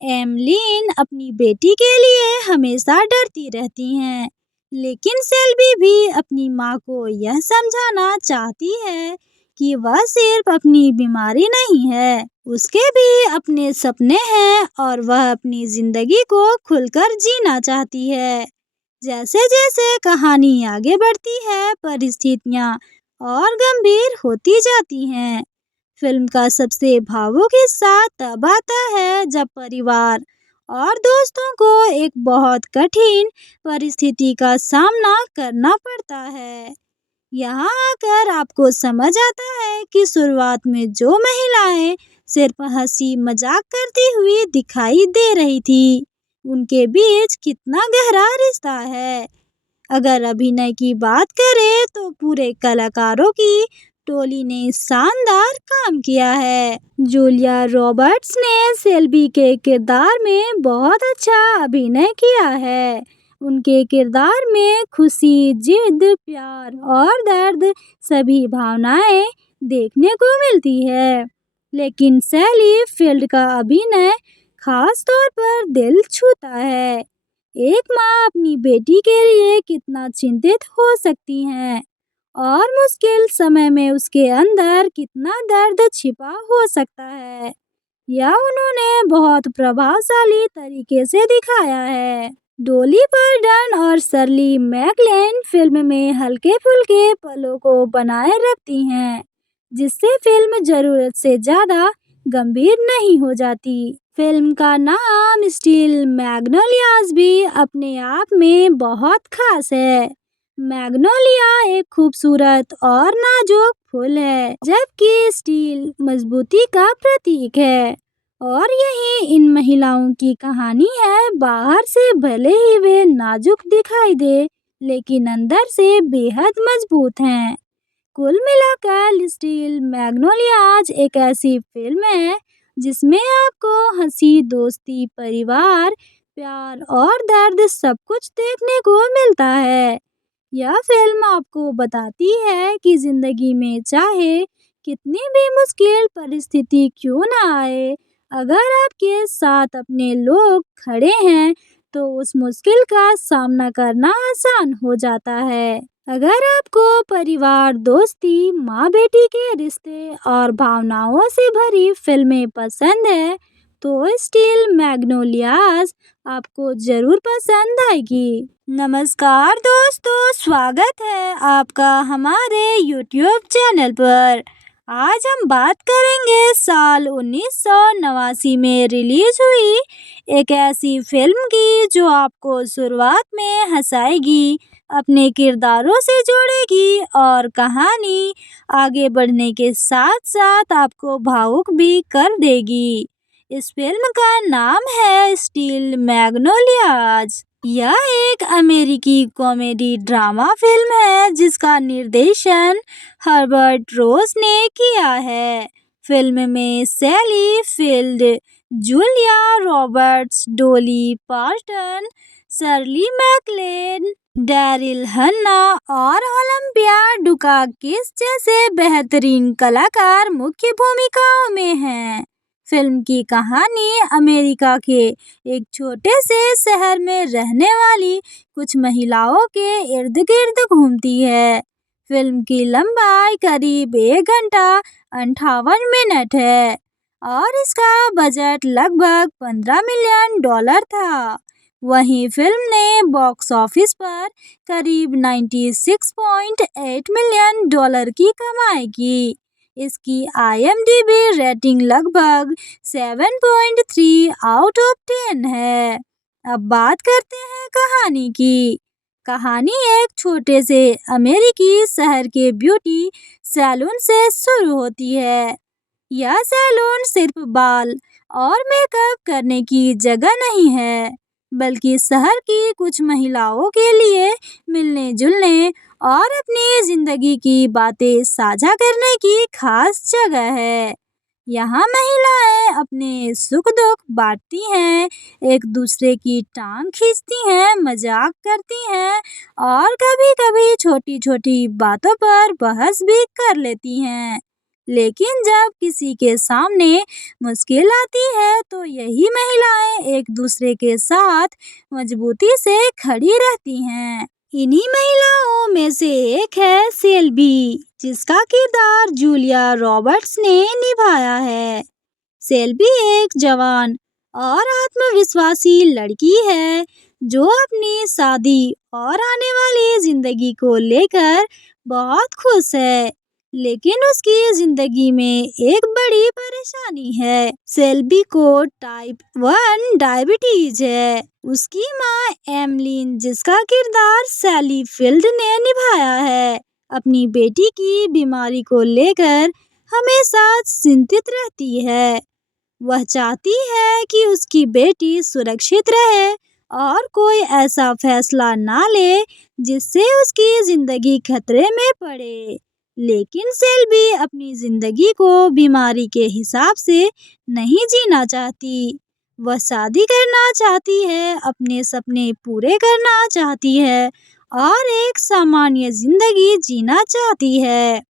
एमलीन अपनी बेटी के लिए हमेशा डरती रहती हैं, लेकिन सेल्वी भी अपनी माँ को यह समझाना चाहती है कि वह सिर्फ अपनी बीमारी नहीं है, उसके भी अपने सपने हैं और वह अपनी जिंदगी को खुलकर जीना चाहती है। जैसे जैसे कहानी आगे बढ़ती है, परिस्थितियाँ और गंभीर होती जाती हैं। फिल्म का सबसे भावुक हिस्सा तब आता है जब परिवार और दोस्तों को एक बहुत कठिन परिस्थिति का सामना करना पड़ता है। यहाँ आकर आपको समझ आता है कि शुरुआत में जो महिलाएं सिर्फ हंसी मजाक करती हुई दिखाई दे रही थी, उनके बीच कितना गहरा रिश्ता है। अगर अभिनय की बात करें तो पूरे कलाकारों की टोली ने शानदार काम किया है। जूलिया रॉबर्ट्स ने सेल्बी के किरदार में बहुत अच्छा अभिनय किया है। उनके किरदार में खुशी, जिद, प्यार और दर्द सभी भावनाएं देखने को मिलती है। लेकिन सैली फील्ड का अभिनय खास तौर पर दिल छूता है। एक माँ अपनी बेटी के लिए कितना चिंतित हो सकती है और मुश्किल समय में उसके अंदर कितना दर्द छिपा हो सकता है, यह उन्होंने बहुत प्रभावशाली तरीके से दिखाया है। डॉली पार्टन और शर्ली मैकलेन फिल्म में हल्के फुल्के पलों को बनाए रखती हैं, जिससे फिल्म जरूरत से ज्यादा गंभीर नहीं हो जाती। फिल्म का नाम स्टील मैग्नोलियाज भी अपने आप में बहुत खास है। मैग्नोलिया एक खूबसूरत और नाजुक फूल है, जबकि स्टील मजबूती का प्रतीक है। और यही इन महिलाओं की कहानी है। बाहर से भले ही वे नाजुक दिखाई दे, लेकिन अंदर से बेहद मजबूत हैं। कुल मिलाकर स्टील मैग्नोलियाज एक ऐसी फिल्म है जिसमें आपको हंसी, दोस्ती, परिवार, प्यार और दर्द सब कुछ देखने को मिलता है। यह फिल्म आपको बताती है कि जिंदगी में चाहे कितनी भी मुश्किल परिस्थिति क्यों ना आए, अगर आपके साथ अपने लोग खड़े हैं तो उस मुश्किल का सामना करना आसान हो जाता है। अगर आपको परिवार, दोस्ती, माँ बेटी के रिश्ते और भावनाओं से भरी फिल्में पसंद है तो स्टील मैग्नोलियाज आपको जरूर पसंद आएगी। नमस्कार दोस्तों, स्वागत है आपका हमारे YouTube चैनल पर। आज हम बात करेंगे साल 1989 में रिलीज हुई एक ऐसी फिल्म की जो आपको शुरुआत में हंसाएगी, अपने किरदारों से जोड़ेगी और कहानी आगे बढ़ने के साथ साथ आपको भावुक भी कर देगी। इस फिल्म का नाम है स्टील मैग्नोलियाज। यह एक अमेरिकी कॉमेडी ड्रामा फिल्म है जिसका निर्देशन हर्बर्ट रोस ने किया है। फिल्म में Sally Field, Julia Roberts, Dolly Parton, Shirley MacLaine, Daryl Hannah और ओलंपिया डुकाकिस जैसे बेहतरीन कलाकार मुख्य भूमिकाओं में हैं। फिल्म की कहानी अमेरिका के एक छोटे से शहर में रहने वाली कुछ महिलाओं के इर्द गिर्द घूमती है। फिल्म की लंबाई करीब 1 घंटा 58 मिनट है और इसका बजट लगभग $15 मिलियन था। वहीं फिल्म ने बॉक्स ऑफिस पर करीब $96.8 मिलियन की कमाई की। इसकी IMDb रेटिंग लगभग 7.3 आउट ऑफ 10 है। अब बात करते हैं कहानी की। कहानी एक छोटे से अमेरिकी शहर के ब्यूटी सैलून से शुरू होती है। यह सैलून सिर्फ बाल और मेकअप करने की जगह नहीं है, बल्कि शहर की कुछ महिलाओं के लिए मिलने जुलने और अपनी जिंदगी की बातें साझा करने की खास जगह है। यहाँ महिलाएं अपने सुख दुख बांटती हैं, एक दूसरे की टांग खींचती हैं, मजाक करती हैं और कभी-कभी छोटी-छोटी बातों पर बहस भी कर लेती हैं। लेकिन जब किसी के सामने मुश्किल आती है तो यही महिलाएं एक दूसरे के साथ मजबूती से खड़ी रहती हैं। इन्हीं महिलाओं में से एक है सेल्बी, जिसका किरदार जूलिया रॉबर्ट्स ने निभाया है। सेल्बी एक जवान और आत्मविश्वासी लड़की है जो अपनी शादी और आने वाली जिंदगी को लेकर बहुत खुश है। लेकिन उसकी जिंदगी में एक बड़ी परेशानी है। सेल्बी को टाइप 1 डायबिटीज है। उसकी माँ एमलिन, जिसका किरदार सैली फील्ड ने निभाया है, अपनी बेटी की बीमारी को लेकर हमेशा चिंतित रहती है। वह चाहती है कि उसकी बेटी सुरक्षित रहे और कोई ऐसा फैसला ना ले जिससे उसकी जिंदगी खतरे में पड़े। लेकिन सेल्बी अपनी जिंदगी को बीमारी के हिसाब से नहीं जीना चाहती। वह शादी करना चाहती है, अपने सपने पूरे करना चाहती है और एक सामान्य जिंदगी जीना चाहती है।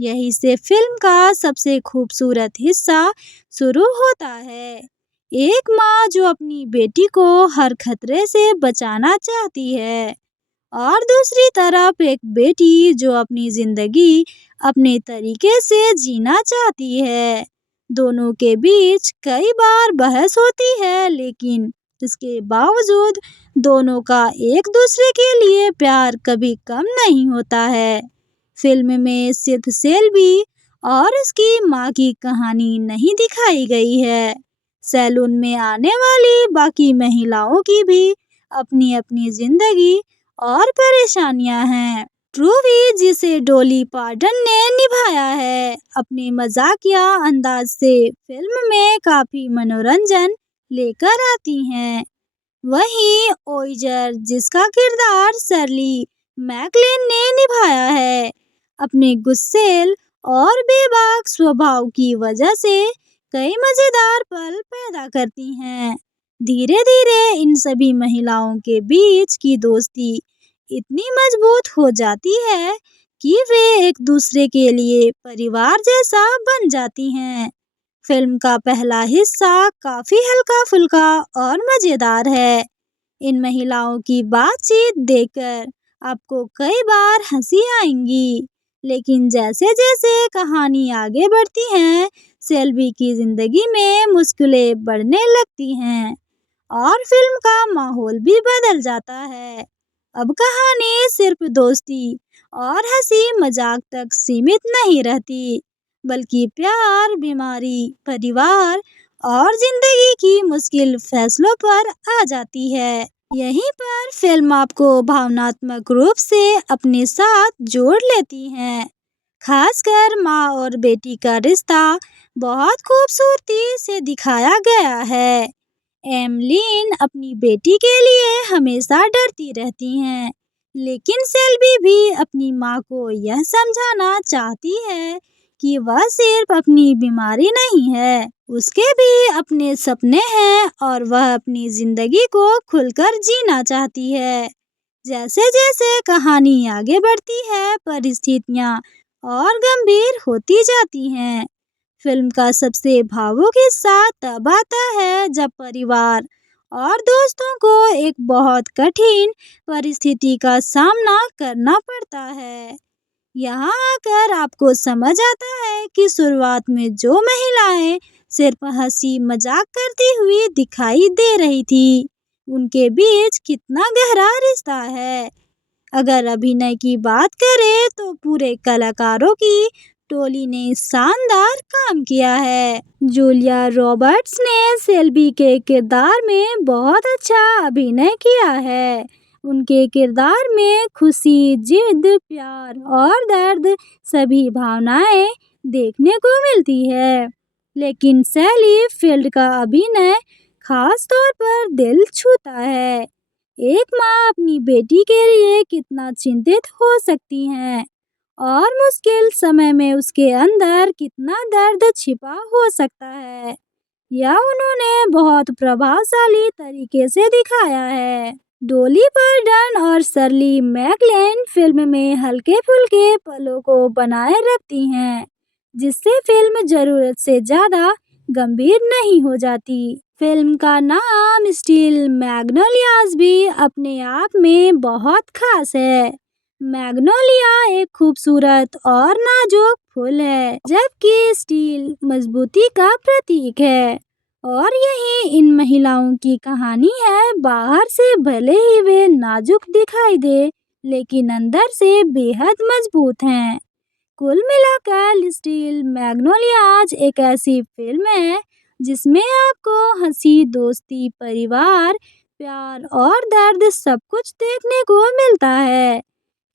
यही से फिल्म का सबसे खूबसूरत हिस्सा शुरू होता है। एक माँ जो अपनी बेटी को हर खतरे से बचाना चाहती है और दूसरी तरफ एक बेटी जो अपनी जिंदगी अपने तरीके से जीना चाहती है। दोनों के बीच कई बार बहस होती है, लेकिन इसके बावजूद दोनों का एक दूसरे के लिए प्यार कभी कम नहीं होता है। फिल्म में सिर्फ सेल्बी और उसकी माँ की कहानी नहीं दिखाई गई है। सैलून में आने वाली बाकी महिलाओं की भी अपनी अपनी जिंदगी और परेशानियां हैं। ट्रूवी, जिसे डॉली पार्टन ने निभाया है, अपने मजाकिया अंदाज से फिल्म में काफी मनोरंजन लेकर आती हैं। वहीं ओइजर, जिसका किरदार शर्ली मैकलेन ने निभाया है, अपने गुस्सैल और बेबाक स्वभाव की वजह से कई मजेदार पल पैदा करती हैं। धीरे-धीरे इन सभी महिलाओं के बीच की दोस्ती इतनी मजबूत हो जाती है कि वे एक दूसरे के लिए परिवार जैसा बन जाती हैं। फिल्म का पहला हिस्सा काफी हल्का-फुल्का और मजेदार है। इन महिलाओं की बातचीत देखकर आपको कई बार हंसी आएंगी, लेकिन जैसे-जैसे कहानी आगे बढ़ती है, सेल्बी की जिंदगी में मुश्किलें बढ़ने लगती हैं और फिल्म का माहौल भी बदल जाता है। अब कहानी सिर्फ दोस्ती और हंसी मजाक तक सीमित नहीं रहती, बल्कि प्यार, बीमारी, परिवार और जिंदगी की मुश्किल फैसलों पर आ जाती है। यहीं पर फिल्म आपको भावनात्मक रूप से अपने साथ जोड़ लेती है। खासकर माँ और बेटी का रिश्ता बहुत खूबसूरती से दिखाया गया है। एमलिन अपनी बेटी के लिए हमेशा डरती रहती हैं, लेकिन सेल्बी भी अपनी माँ को यह समझाना चाहती है कि वह सिर्फ अपनी बीमारी नहीं है, उसके भी अपने सपने हैं और वह अपनी जिंदगी को खुलकर जीना चाहती है। जैसे जैसे कहानी आगे बढ़ती है, परिस्थितियाँ और गंभीर होती जाती हैं। फिल्म का सबसे भावुक हिस्सा तब आता है जब परिवार और दोस्तों को एक बहुत कठिन परिस्थिति का सामना करना पड़ता है। यहाँ आकर आपको समझ आता है कि शुरुआत में जो महिलाएं सिर्फ हंसी मजाक करती हुई दिखाई दे रही थी, उनके बीच कितना गहरा रिश्ता है। अगर अभिनय की बात करें तो पूरे कलाकारों की टोली ने शानदार काम किया है। जूलिया रॉबर्ट्स ने सेल्बी के किरदार में बहुत अच्छा अभिनय किया है। उनके किरदार में खुशी, जिद, प्यार और दर्द सभी भावनाएं देखने को मिलती है। लेकिन सैली फील्ड का अभिनय खास तौर पर दिल छूता है। एक माँ अपनी बेटी के लिए कितना चिंतित हो सकती है और मुश्किल समय में उसके अंदर कितना दर्द छिपा हो सकता है, यह उन्होंने बहुत प्रभावशाली तरीके से दिखाया है। डॉली पार्टन और शर्ली मैकलेन फिल्म में हल्के फुल्के पलों को बनाए रखती हैं, जिससे फिल्म जरूरत से ज्यादा गंभीर नहीं हो जाती। फिल्म का नाम स्टील मैग्नोलियाज भी अपने आप में बहुत खास है। मैग्नोलिया एक खूबसूरत और नाजुक फूल है, जबकि स्टील मजबूती का प्रतीक है। और यही इन महिलाओं की कहानी है। बाहर से भले ही वे नाजुक दिखाई दे, लेकिन अंदर से बेहद मजबूत हैं। कुल मिलाकर स्टील मैग्नोलियाज एक ऐसी फिल्म है जिसमें आपको हंसी, दोस्ती, परिवार, प्यार और दर्द सब कुछ देखने को मिलता है।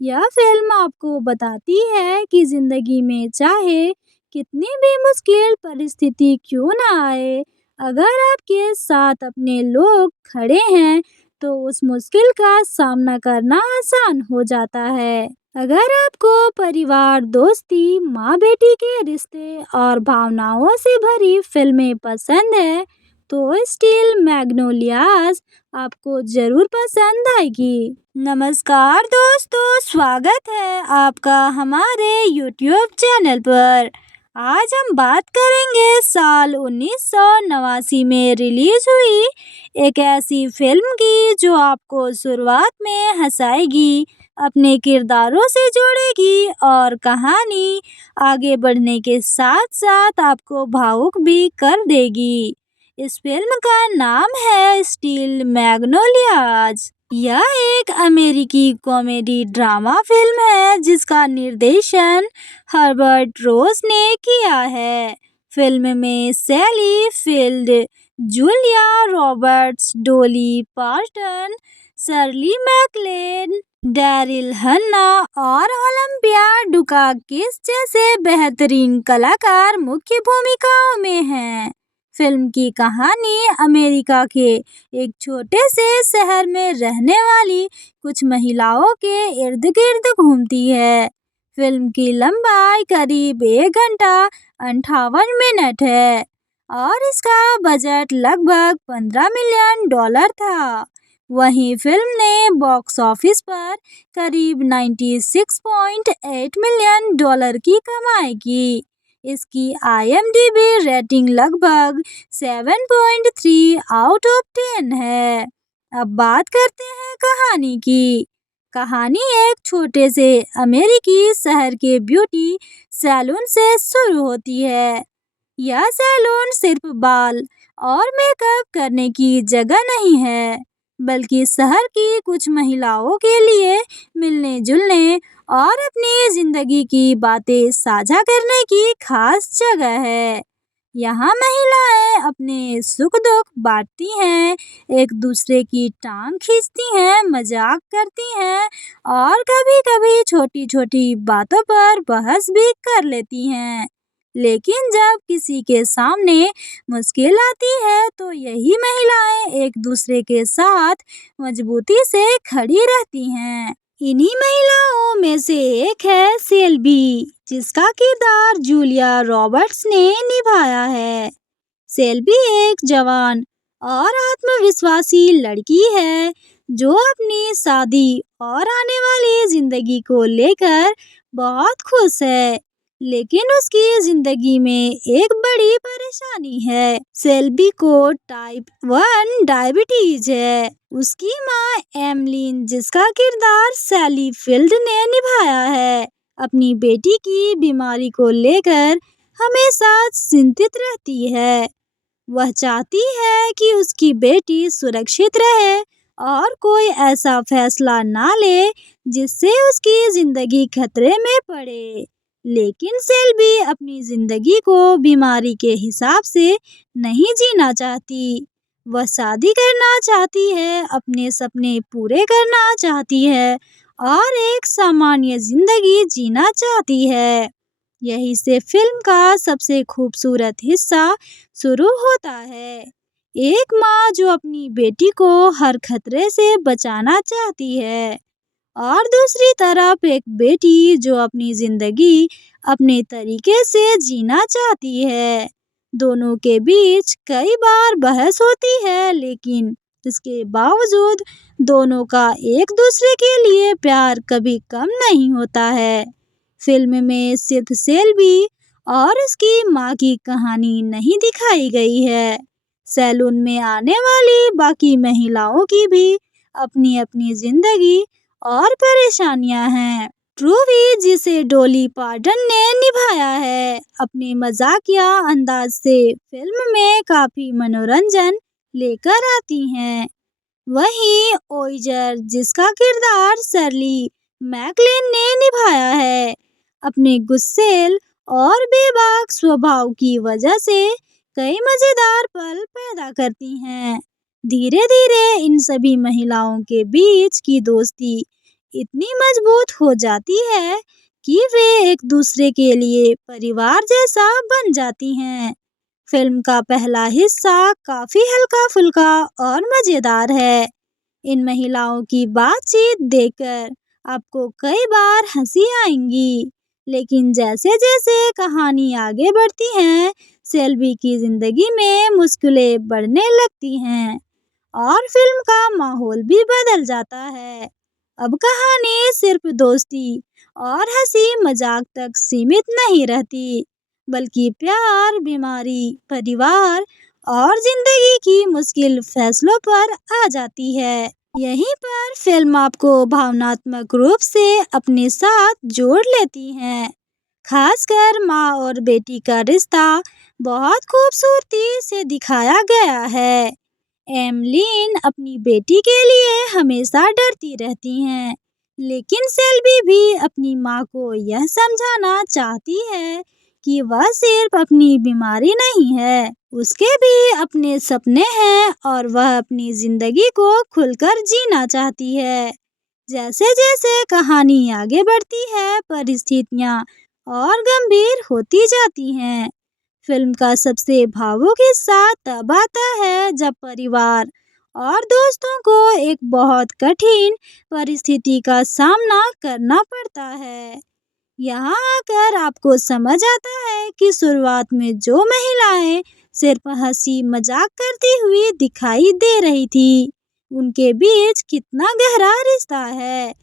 यह फिल्म आपको बताती है कि जिंदगी में चाहे कितनी भी मुश्किल परिस्थिति क्यों ना आए, अगर आपके साथ अपने लोग खड़े हैं तो उस मुश्किल का सामना करना आसान हो जाता है। अगर आपको परिवार, दोस्ती, माँ बेटी के रिश्ते और भावनाओं से भरी फिल्में पसंद है तो स्टील मैग्नोलियाज आपको जरूर पसंद आएगी। नमस्कार दोस्तों, स्वागत है आपका हमारे YouTube चैनल पर। आज हम बात करेंगे साल 1989 में रिलीज हुई एक ऐसी फिल्म की जो आपको शुरुआत में हंसाएगी, अपने किरदारों से जोड़ेगी और कहानी आगे बढ़ने के साथ साथ आपको भावुक भी कर देगी। इस फिल्म का नाम है स्टील मैग्नोलियाज। यह एक अमेरिकी कॉमेडी ड्रामा फिल्म है जिसका निर्देशन हर्बर्ट रोस ने किया है। फिल्म में Sally Field, Julia Roberts, Dolly Parton, Shirley MacLaine, Daryl Hannah और ओलंपिया डुकाकिस जैसे बेहतरीन कलाकार मुख्य भूमिकाओं में हैं। फिल्म की कहानी अमेरिका के एक छोटे से शहर में रहने वाली कुछ महिलाओं के इर्द गिर्द घूमती है। फिल्म की लंबाई करीब 1 घंटा 58 मिनट है और इसका बजट लगभग $15 मिलियन था। वहीं फिल्म ने बॉक्स ऑफिस पर करीब $96.8 मिलियन की कमाई की। इसकी IMDb रेटिंग लगभग 7.3 आउट ऑफ 10 है। अब बात करते हैं कहानी की। कहानी एक छोटे से अमेरिकी शहर के ब्यूटी सैलून से शुरू होती है। यह सैलून सिर्फ बाल और मेकअप करने की जगह नहीं है, बल्कि शहर की कुछ महिलाओं के लिए मिलने जुलने और अपनी जिंदगी की बातें साझा करने की खास जगह है। यहाँ महिलाएं अपने सुख दुख बांटती हैं, एक दूसरे की टांग खींचती हैं, मजाक करती हैं और कभी-कभी छोटी-छोटी बातों पर बहस भी कर लेती हैं। लेकिन जब किसी के सामने मुश्किल आती है तो यही महिलाएं एक दूसरे के साथ मजबूती से खड़ी रहती हैं। इन्हीं महिलाओं में से एक है सेल्बी, जिसका किरदार जूलिया रॉबर्ट्स ने निभाया है। सेल्बी एक जवान और आत्मविश्वासी लड़की है जो अपनी शादी और आने वाली जिंदगी को लेकर बहुत खुश है, लेकिन उसकी जिंदगी में एक बड़ी परेशानी है। सेल्बी को टाइप 1 डायबिटीज है। उसकी माँ एमलिन, जिसका किरदार सैली फील्ड ने निभाया है, अपनी बेटी की बीमारी को लेकर हमेशा चिंतित रहती है। वह चाहती है कि उसकी बेटी सुरक्षित रहे और कोई ऐसा फैसला ना ले जिससे उसकी जिंदगी खतरे में पड़े। लेकिन सेल्बी अपनी जिंदगी को बीमारी के हिसाब से नहीं जीना चाहती। वह शादी करना चाहती है, अपने सपने पूरे करना चाहती है और एक सामान्य जिंदगी जीना चाहती है। यही से फिल्म का सबसे खूबसूरत हिस्सा शुरू होता है। एक माँ जो अपनी बेटी को हर खतरे से बचाना चाहती है और दूसरी तरफ एक बेटी जो अपनी जिंदगी अपने तरीके से जीना चाहती है। दोनों के बीच कई बार बहस होती है, लेकिन इसके बावजूद दोनों का एक दूसरे के लिए प्यार कभी कम नहीं होता है। फिल्म में सिर्फ सेल्वी और उसकी माँ की कहानी नहीं दिखाई गई है। सैलून में आने वाली बाकी महिलाओं की भी अपनी अपनी जिंदगी और परेशानियां हैं। ट्रूवी, जिसे डॉली पार्टन ने निभाया है, अपने मजाकिया अंदाज से फिल्म में काफी मनोरंजन लेकर आती हैं। वहीं ओइजर, जिसका किरदार शर्ली मैकलेन ने निभाया है, अपने गुस्सैल और बेबाक स्वभाव की वजह से कई मजेदार पल पैदा करती हैं। धीरे धीरे इन सभी महिलाओं के बीच की दोस्ती इतनी मजबूत हो जाती है कि वे एक दूसरे के लिए परिवार जैसा बन जाती हैं। फिल्म का पहला हिस्सा काफी हल्का फुल्का और मजेदार है। इन महिलाओं की बातचीत देखकर आपको कई बार हंसी आएंगी, लेकिन जैसे जैसे कहानी आगे बढ़ती है, सेल्वी की जिंदगी में मुश्किलें बढ़ने लगती हैं और फिल्म का माहौल भी बदल जाता है। अब कहानी सिर्फ दोस्ती और हंसी मजाक तक सीमित नहीं रहती, बल्कि प्यार, बीमारी, परिवार और जिंदगी की मुश्किल फैसलों पर आ जाती है। यहीं पर फिल्म आपको भावनात्मक रूप से अपने साथ जोड़ लेती है। खासकर माँ और बेटी का रिश्ता बहुत खूबसूरती से दिखाया गया है। एमलीन अपनी बेटी के लिए हमेशा डरती रहती हैं, लेकिन सेल्वी भी अपनी माँ को यह समझाना चाहती है कि वह सिर्फ अपनी बीमारी नहीं है, उसके भी अपने सपने हैं और वह अपनी जिंदगी को खुलकर जीना चाहती है। जैसे जैसे कहानी आगे बढ़ती है, परिस्थितियाँ और गंभीर होती जाती हैं। फिल्म का सबसे भावुक हिस्सा तब आता है जब परिवार और दोस्तों को एक बहुत कठिन परिस्थिति का सामना करना पड़ता है। यहाँ आकर आपको समझ आता है कि शुरुआत में जो महिलाएं सिर्फ हंसी मजाक करती हुई दिखाई दे रही थी, उनके बीच कितना गहरा रिश्ता है।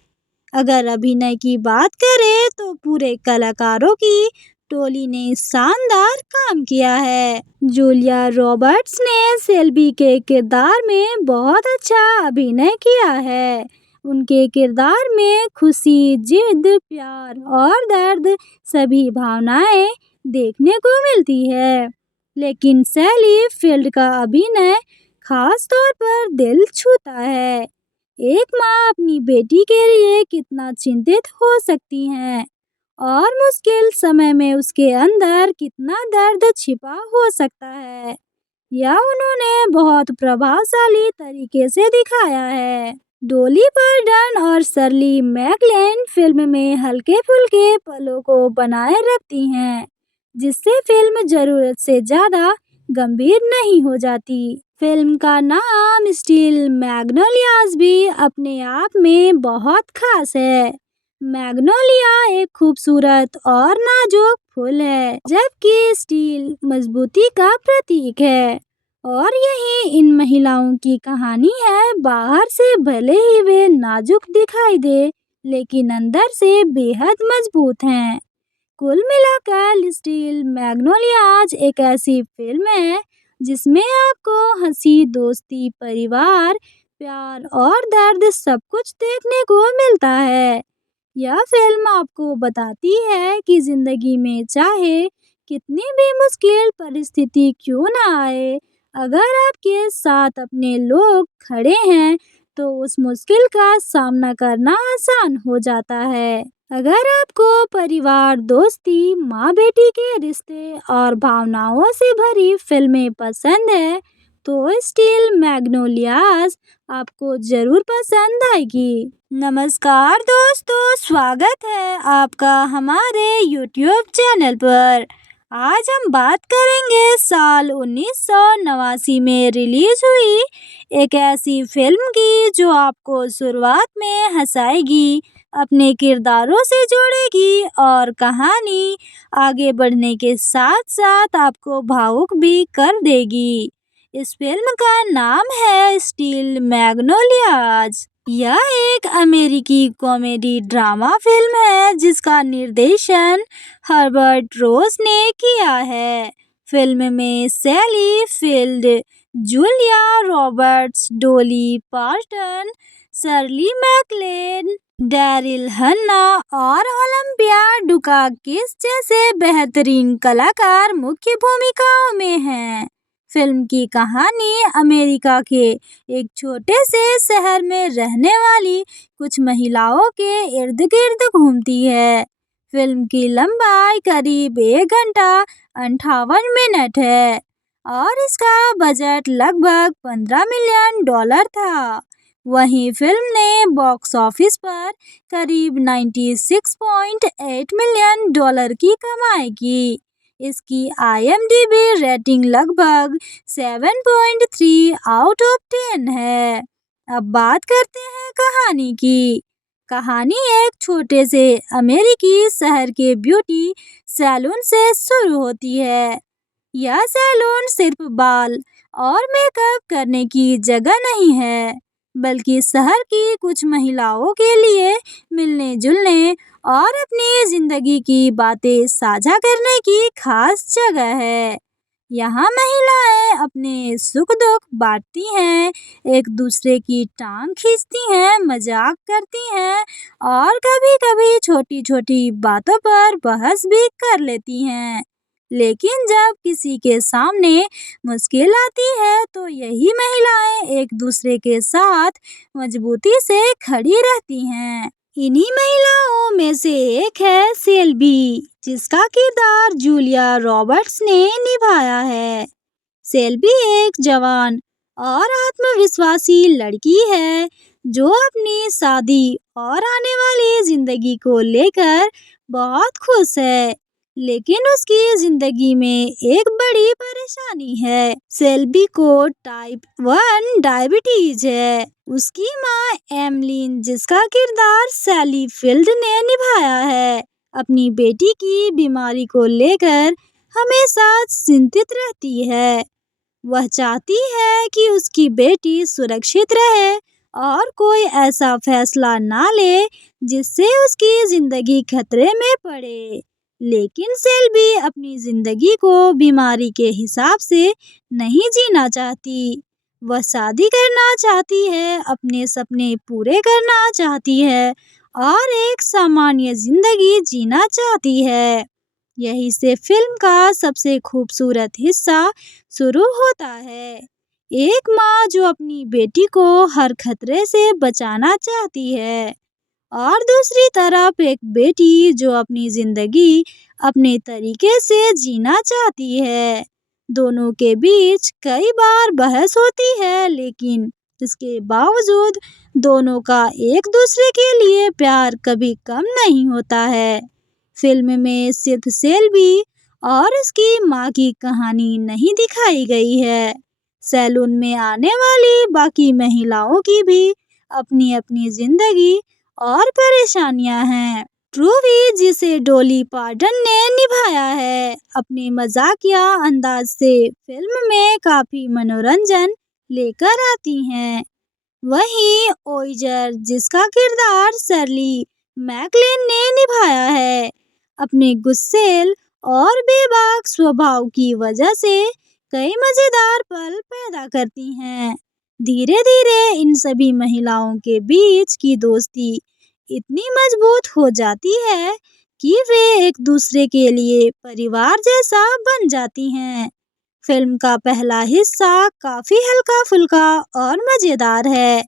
अगर अभिनय की बात करें तो पूरे कलाकारों की टोली ने शानदार काम किया है। जूलिया रॉबर्ट्स ने सेल्वी के किरदार में बहुत अच्छा अभिनय किया है। उनके किरदार में खुशी, जिद, प्यार और दर्द सभी भावनाएं देखने को मिलती है। लेकिन सैली फील्ड का अभिनय खास तौर पर दिल छूता है। एक माँ अपनी बेटी के लिए कितना चिंतित हो सकती है और मुश्किल समय में उसके अंदर कितना दर्द छिपा हो सकता है, यह उन्होंने बहुत प्रभावशाली तरीके से दिखाया है। डॉली पार्टन और शर्ली मैकलेन फिल्म में हल्के फुल्के पलों को बनाए रखती हैं, जिससे फिल्म जरूरत से ज्यादा गंभीर नहीं हो जाती। फिल्म का नाम स्टील मैग्नोलियाज भी अपने आप में बहुत खास है। मैग्नोलिया एक खूबसूरत और नाजुक फूल है, जबकि स्टील मजबूती का प्रतीक है। और यही इन महिलाओं की कहानी है। बाहर से भले ही वे नाजुक दिखाई दे, लेकिन अंदर से बेहद मजबूत हैं। कुल मिलाकर स्टील मैग्नोलियाज एक ऐसी फिल्म है जिसमें आपको हंसी, दोस्ती, परिवार, प्यार और दर्द सब कुछ देखने को मिलता है। यह फिल्म आपको बताती है कि जिंदगी में चाहे कितनी भी मुश्किल परिस्थिति क्यों ना आए, अगर आपके साथ अपने लोग खड़े हैं तो उस मुश्किल का सामना करना आसान हो जाता है। अगर आपको परिवार, दोस्ती, माँ बेटी के रिश्ते और भावनाओं से भरी फिल्में पसंद है तो स्टील मैग्नोलियाज आपको जरूर पसंद आएगी। नमस्कार दोस्तों, स्वागत है आपका हमारे YouTube चैनल पर। आज हम बात करेंगे साल 1989 में रिलीज हुई एक ऐसी फिल्म की जो आपको शुरुआत में हंसाएगी, अपने किरदारों से जोड़ेगी और कहानी आगे बढ़ने के साथ साथ आपको भावुक भी कर देगी। इस फिल्म का नाम है स्टील मैग्नोलियाज। यह एक अमेरिकी कॉमेडी ड्रामा फिल्म है जिसका निर्देशन हर्बर्ट रोस ने किया है। फिल्म में सैली फील्ड, जूलिया रॉबर्ट्स, डोली pattern, Shirley MacLaine, Daryl Hannah और ओलंपिया डुकाकिस जैसे बेहतरीन कलाकार मुख्य भूमिकाओं में हैं। फिल्म की कहानी अमेरिका के एक छोटे से शहर में रहने वाली कुछ महिलाओं के इर्द गिर्द घूमती है। फिल्म की लंबाई करीब 1 घंटा 58 मिनट है और इसका बजट लगभग $15 मिलियन था। वहीं फिल्म ने बॉक्स ऑफिस पर करीब $96.8 मिलियन की कमाई की। इसकी IMDb रेटिंग लगभग 7.3 आउट ऑफ 10 है। अब बात करते हैं कहानी की। कहानी एक छोटे से अमेरिकी शहर के ब्यूटी सैलून से शुरू होती है। यह सैलून सिर्फ बाल और मेकअप करने की जगह नहीं है, बल्कि शहर की कुछ महिलाओं के लिए मिलने जुलने और अपनी जिंदगी की बातें साझा करने की खास जगह है। यहाँ महिलाएं अपने सुख दुख बांटती हैं, एक दूसरे की टांग खींचती हैं, मजाक करती हैं और कभी-कभी छोटी-छोटी बातों पर बहस भी कर लेती हैं। लेकिन जब किसी के सामने मुश्किल आती है तो यही महिलाएं एक दूसरे के साथ मजबूती से खड़ी रहती हैं। इन्हीं महिलाओं में से एक है सेल्बी, जिसका किरदार जूलिया रॉबर्ट्स ने निभाया है। सेल्बी एक जवान और आत्मविश्वासी लड़की है जो अपनी शादी और आने वाली जिंदगी को लेकर बहुत खुश है, लेकिन उसकी जिंदगी में एक बड़ी परेशानी है। सेल्बी को टाइप 1 डायबिटीज है। उसकी माँ एमलिन, जिसका किरदार सैली फील्ड ने निभाया है, अपनी बेटी की बीमारी को लेकर हमेशा चिंतित रहती है। वह चाहती है कि उसकी बेटी सुरक्षित रहे और कोई ऐसा फैसला ना ले जिससे उसकी जिंदगी खतरे में पड़े। लेकिन सेल्बी अपनी जिंदगी को बीमारी के हिसाब से नहीं जीना चाहती। वह शादी करना चाहती है, अपने सपने पूरे करना चाहती है और एक सामान्य जिंदगी जीना चाहती है। यही से फिल्म का सबसे खूबसूरत हिस्सा शुरू होता है। एक माँ जो अपनी बेटी को हर खतरे से बचाना चाहती है और दूसरी तरफ एक बेटी जो अपनी जिंदगी अपने तरीके से जीना चाहती है। दोनों के बीच कई बार बहस होती है, लेकिन इसके बावजूद दोनों का एक दूसरे के लिए प्यार कभी कम नहीं होता है। फिल्म में सिर्फ सेल्बी और उसकी माँ की कहानी नहीं दिखाई गई है। सैलून में आने वाली बाकी महिलाओं की भी अपनी अपनी जिंदगी और परेशानियां हैं। ट्रूवी, जिसे डोली पार्टन ने निभाया है, अपने मजाकिया अंदाज से फिल्म में काफी मनोरंजन लेकर आती हैं। वहीं ओइजर, जिसका किरदार शर्ली मैकलेन ने निभाया है, अपने गुस्सैल और बेबाक स्वभाव की वजह से कई मजेदार पल पैदा करती हैं। धीरे धीरे इन सभी महिलाओं के बीच की दोस्ती इतनी मजबूत हो जाती है कि वे एक दूसरे के लिए परिवार जैसा बन जाती हैं। फिल्म का पहला हिस्सा काफी हल्का फुल्का और मजेदार है।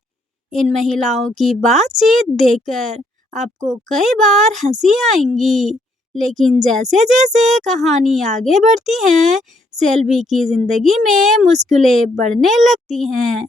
इन महिलाओं की बातचीत देखकर आपको कई बार हंसी आएंगी, लेकिन जैसे जैसे कहानी आगे बढ़ती है, सेल्बी की जिंदगी में मुश्किलें बढ़ने लगती हैं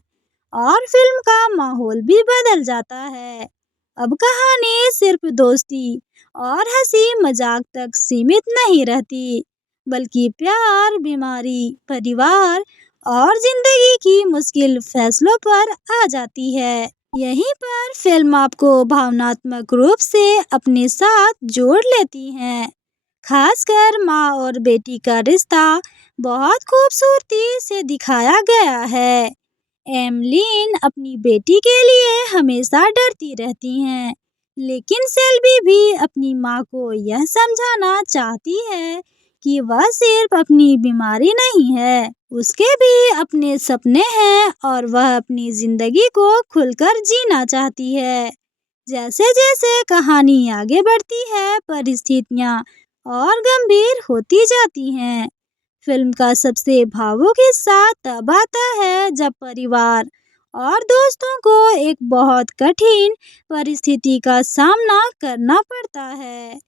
और फिल्म का माहौल भी बदल जाता है। अब कहानी सिर्फ दोस्ती और हंसी मजाक तक सीमित नहीं रहती, बल्कि प्यार, बीमारी, परिवार और जिंदगी की मुश्किल फैसलों पर आ जाती है। यहीं पर फिल्म आपको भावनात्मक रूप से अपने साथ जोड़ लेती है। खासकर माँ और बेटी का रिश्ता बहुत खूबसूरती से दिखाया गया है। एमलीन अपनी बेटी के लिए हमेशा डरती रहती हैं, लेकिन सेल्वी भी अपनी माँ को यह समझाना चाहती है कि वह सिर्फ अपनी बीमारी नहीं है, उसके भी अपने सपने हैं और वह अपनी जिंदगी को खुलकर जीना चाहती है। जैसे जैसे कहानी आगे बढ़ती है, परिस्थितियाँ और गंभीर होती जाती हैं। फिल्म का सबसे भावुक हिस्सा तब आता है जब परिवार और दोस्तों को एक बहुत कठिन परिस्थिति का सामना करना पड़ता है।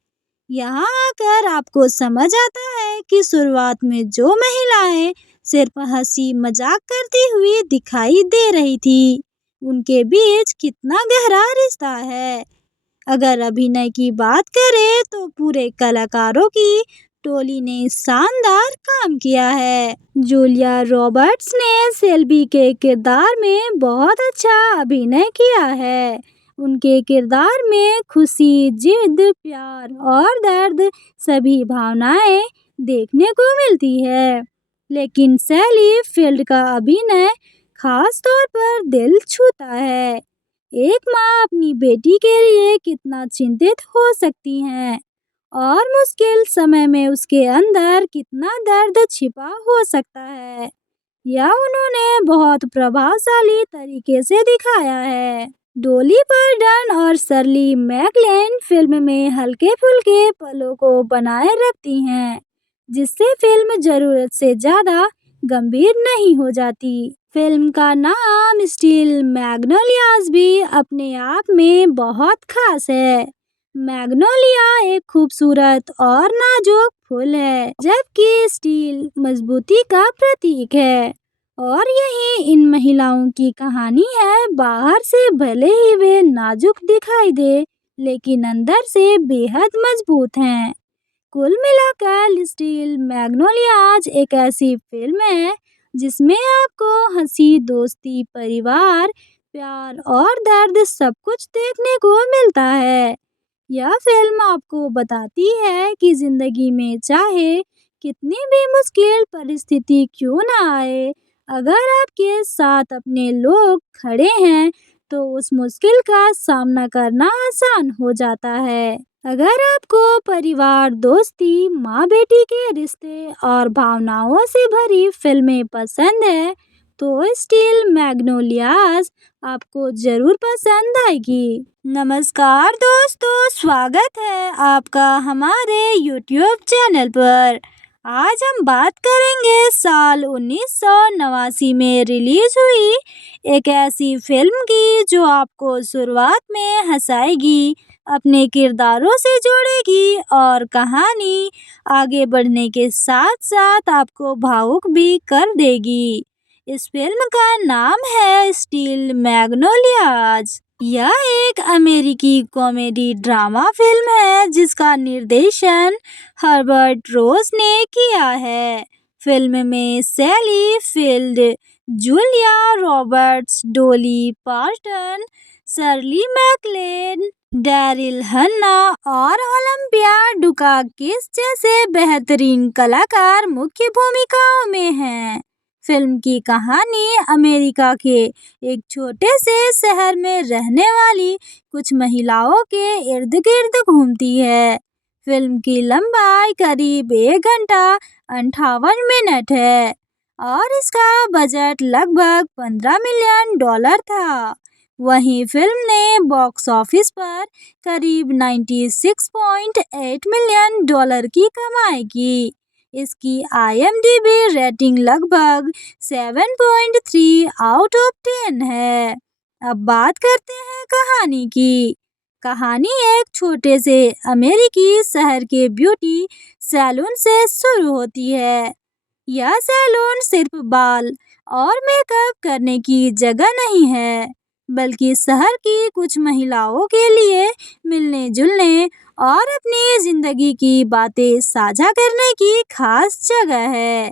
यहाँ आकर आपको समझ आता है कि शुरुआत में जो महिलाएं सिर्फ हंसी मजाक करती हुई दिखाई दे रही थी, उनके बीच कितना गहरा रिश्ता है। अगर अभिनय की बात करें तो पूरे कलाकारों की टोली ने शानदार काम किया है। जूलिया रॉबर्ट्स ने सेल्बी के किरदार में बहुत अच्छा अभिनय किया है। उनके किरदार में खुशी, जिद, प्यार और दर्द सभी भावनाएं देखने को मिलती है। लेकिन सैली फील्ड का अभिनय खास तौर पर दिल छूता है। एक माँ अपनी बेटी के लिए कितना चिंतित हो सकती है और मुश्किल समय में उसके अंदर कितना दर्द छिपा हो सकता है, यह उन्होंने बहुत प्रभावशाली तरीके से दिखाया है। डॉली पार्टन और शर्ली मैकलेन फिल्म में हल्के फुल्के पलों को बनाए रखती हैं, जिससे फिल्म जरूरत से ज्यादा गंभीर नहीं हो जाती। फिल्म का नाम स्टील मैग्नोलियाज भी अपने आप में बहुत खास है। मैग्नोलिया एक खूबसूरत और नाजुक फूल है, जबकि स्टील मजबूती का प्रतीक है। और यही इन महिलाओं की कहानी है। बाहर से भले ही वे नाजुक दिखाई दे, लेकिन अंदर से बेहद मजबूत हैं। कुल मिलाकर स्टील मैग्नोलियाज एक ऐसी फिल्म है जिसमें आपको हंसी, दोस्ती, परिवार, प्यार और दर्द सब कुछ देखने को मिलता है। यह फिल्म आपको बताती है कि जिंदगी में चाहे कितनी भी मुश्किल परिस्थिति क्यों ना आए, अगर आपके साथ अपने लोग खड़े हैं तो उस मुश्किल का सामना करना आसान हो जाता है। अगर आपको परिवार, दोस्ती, माँ बेटी के रिश्ते और भावनाओं से भरी फिल्में पसंद है तो स्टील मैग्नोलियाज आपको जरूर पसंद आएगी। नमस्कार दोस्तों, स्वागत है आपका हमारे YouTube चैनल पर। आज हम बात करेंगे साल 1989 में रिलीज हुई एक ऐसी फिल्म की जो आपको शुरुआत में हंसाएगी, अपने किरदारों से जोड़ेगी और कहानी आगे बढ़ने के साथ साथ आपको भावुक भी कर देगी। इस फिल्म का नाम है स्टील मैग्नोलियाज। यह एक अमेरिकी कॉमेडी ड्रामा फिल्म है जिसका निर्देशन हर्बर्ट रोस ने किया है। फिल्म में Sally Field, Julia Roberts, Dolly Parton, Shirley MacLaine, Daryl Hannah और ओलंपिया डुकाकिस जैसे बेहतरीन कलाकार मुख्य भूमिकाओं में हैं। फिल्म की कहानी अमेरिका के एक छोटे से शहर में रहने वाली कुछ महिलाओं के इर्द गिर्द घूमती है। फिल्म की लंबाई करीब 1 घंटा 58 मिनट है और इसका बजट लगभग $15 मिलियन था। वहीं फिल्म ने बॉक्स ऑफिस पर करीब $96.8 मिलियन की कमाई की। इसकी IMDb रेटिंग लगभग 7.3 आउट ऑफ 10 है। अब बात करते हैं कहानी की। कहानी एक छोटे से अमेरिकी शहर के ब्यूटी सैलून से शुरू होती है। यह सैलून सिर्फ बाल और मेकअप करने की जगह नहीं है, बल्कि शहर की कुछ महिलाओं के लिए मिलने जुलने और अपनी जिंदगी की बातें साझा करने की खास जगह है।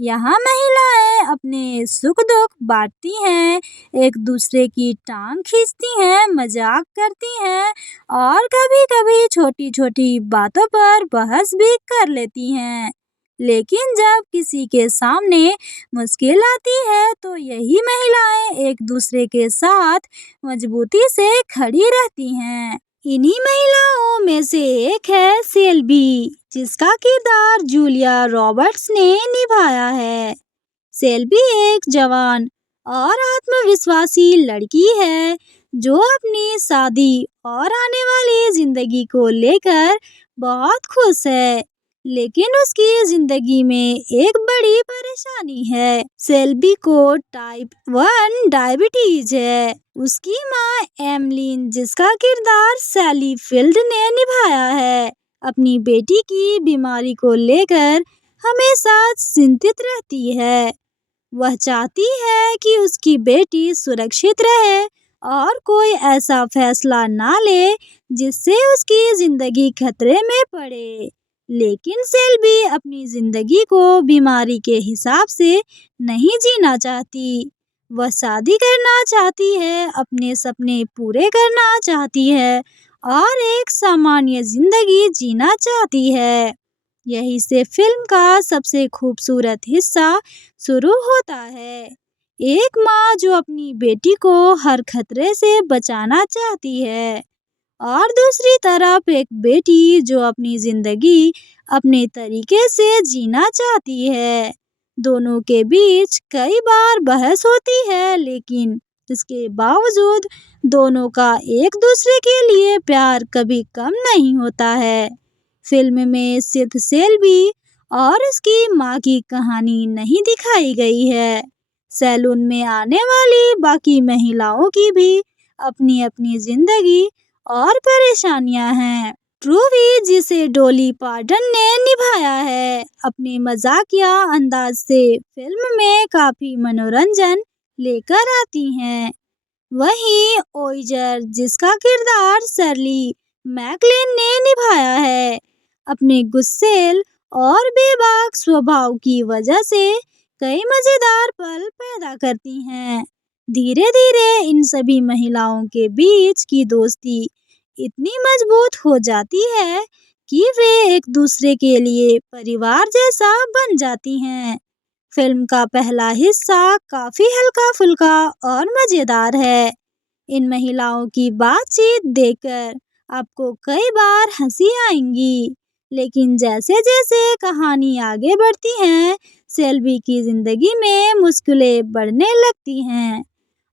यहाँ महिलाएं अपने सुख दुख बांटती हैं, एक दूसरे की टांग खींचती हैं, मजाक करती हैं और कभी-कभी छोटी-छोटी बातों पर बहस भी कर लेती हैं। लेकिन जब किसी के सामने मुश्किल आती है तो यही महिलाएं एक दूसरे के साथ मजबूती से खड़ी रहती हैं। इन्हीं महिलाओं में से एक है सेल्बी, जिसका किरदार जूलिया रॉबर्ट्स ने निभाया है। सेल्बी एक जवान और आत्मविश्वासी लड़की है जो अपनी शादी और आने वाली जिंदगी को लेकर बहुत खुश है। लेकिन उसकी जिंदगी में एक बड़ी परेशानी है। सेल्बी को टाइप 1 डायबिटीज है। उसकी माँ एमलिन, जिसका किरदार सैली फील्ड ने निभाया है, अपनी बेटी की बीमारी को लेकर हमेशा चिंतित रहती है। वह चाहती है कि उसकी बेटी सुरक्षित रहे और कोई ऐसा फैसला ना ले जिससे उसकी जिंदगी खतरे में पड़े। लेकिन सेल्बी अपनी जिंदगी को बीमारी के हिसाब से नहीं जीना चाहती। वह शादी करना चाहती है, अपने सपने पूरे करना चाहती है और एक सामान्य जिंदगी जीना चाहती है। यही से फिल्म का सबसे खूबसूरत हिस्सा शुरू होता है। एक माँ जो अपनी बेटी को हर खतरे से बचाना चाहती है और दूसरी तरफ एक बेटी जो अपनी जिंदगी अपने तरीके से जीना चाहती है। दोनों के बीच कई बार बहस होती है, लेकिन इसके बावजूद दोनों का एक दूसरे के लिए प्यार कभी कम नहीं होता है। फिल्म में सिर्फ सेल्बी और उसकी माँ की कहानी नहीं दिखाई गई है। सैलून में आने वाली बाकी महिलाओं की भी अपनी अपनी जिंदगी और परेशानियां हैं। ट्रूवी, जिसे डॉली पार्टन ने निभाया है, अपने मजाकिया अंदाज से फिल्म में काफी मनोरंजन लेकर आती हैं। वहीं ओइजर, जिसका किरदार शर्ली मैकलेन ने निभाया है, अपने गुस्सैल और बेबाक स्वभाव की वजह से कई मजेदार पल पैदा करती हैं। धीरे धीरे इन सभी महिलाओं के बीच की दोस्ती इतनी मजबूत हो जाती है कि वे एक दूसरे के लिए परिवार जैसा बन जाती हैं। फिल्म का पहला हिस्सा काफी हल्का फुल्का और मजेदार है। इन महिलाओं की बातचीत देखकर आपको कई बार हंसी आएंगी, लेकिन जैसे जैसे कहानी आगे बढ़ती है, सेल्बी की जिंदगी में मुश्किलें बढ़ने लगती हैं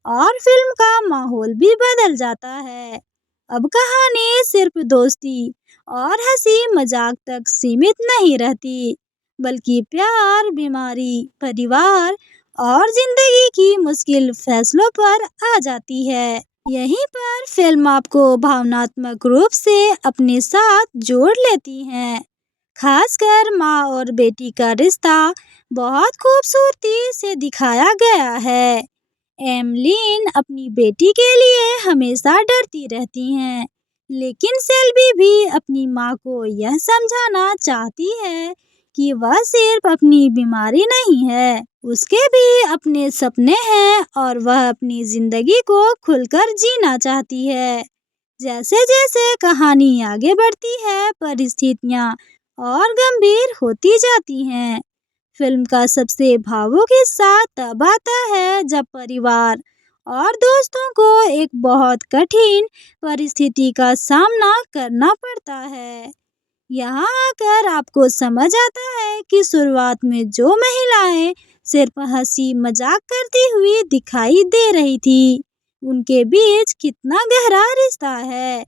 और फिल्म का माहौल भी बदल जाता है। अब कहानी सिर्फ दोस्ती और हंसी मजाक तक सीमित नहीं रहती, बल्कि प्यार, बीमारी, परिवार और जिंदगी की मुश्किल फैसलों पर आ जाती है। यहीं पर फिल्म आपको भावनात्मक रूप से अपने साथ जोड़ लेती है। खासकर माँ और बेटी का रिश्ता बहुत खूबसूरती से दिखाया गया है। एमलिन अपनी बेटी के लिए हमेशा डरती रहती हैं, लेकिन सेल्बी भी अपनी माँ को यह समझाना चाहती है कि वह सिर्फ अपनी बीमारी नहीं है, उसके भी अपने सपने हैं और वह अपनी जिंदगी को खुलकर जीना चाहती है। जैसे जैसे कहानी आगे बढ़ती है, परिस्थितियाँ और गंभीर होती जाती हैं। फिल्म का सबसे भावुक हिस्सा तब आता है जब परिवार और दोस्तों को एक बहुत कठिन परिस्थिति का सामना करना पड़ता है। यहाँ आकर आपको समझ आता है कि शुरुआत में जो महिलाएं सिर्फ हंसी मजाक करती हुई दिखाई दे रही थी, उनके बीच कितना गहरा रिश्ता है।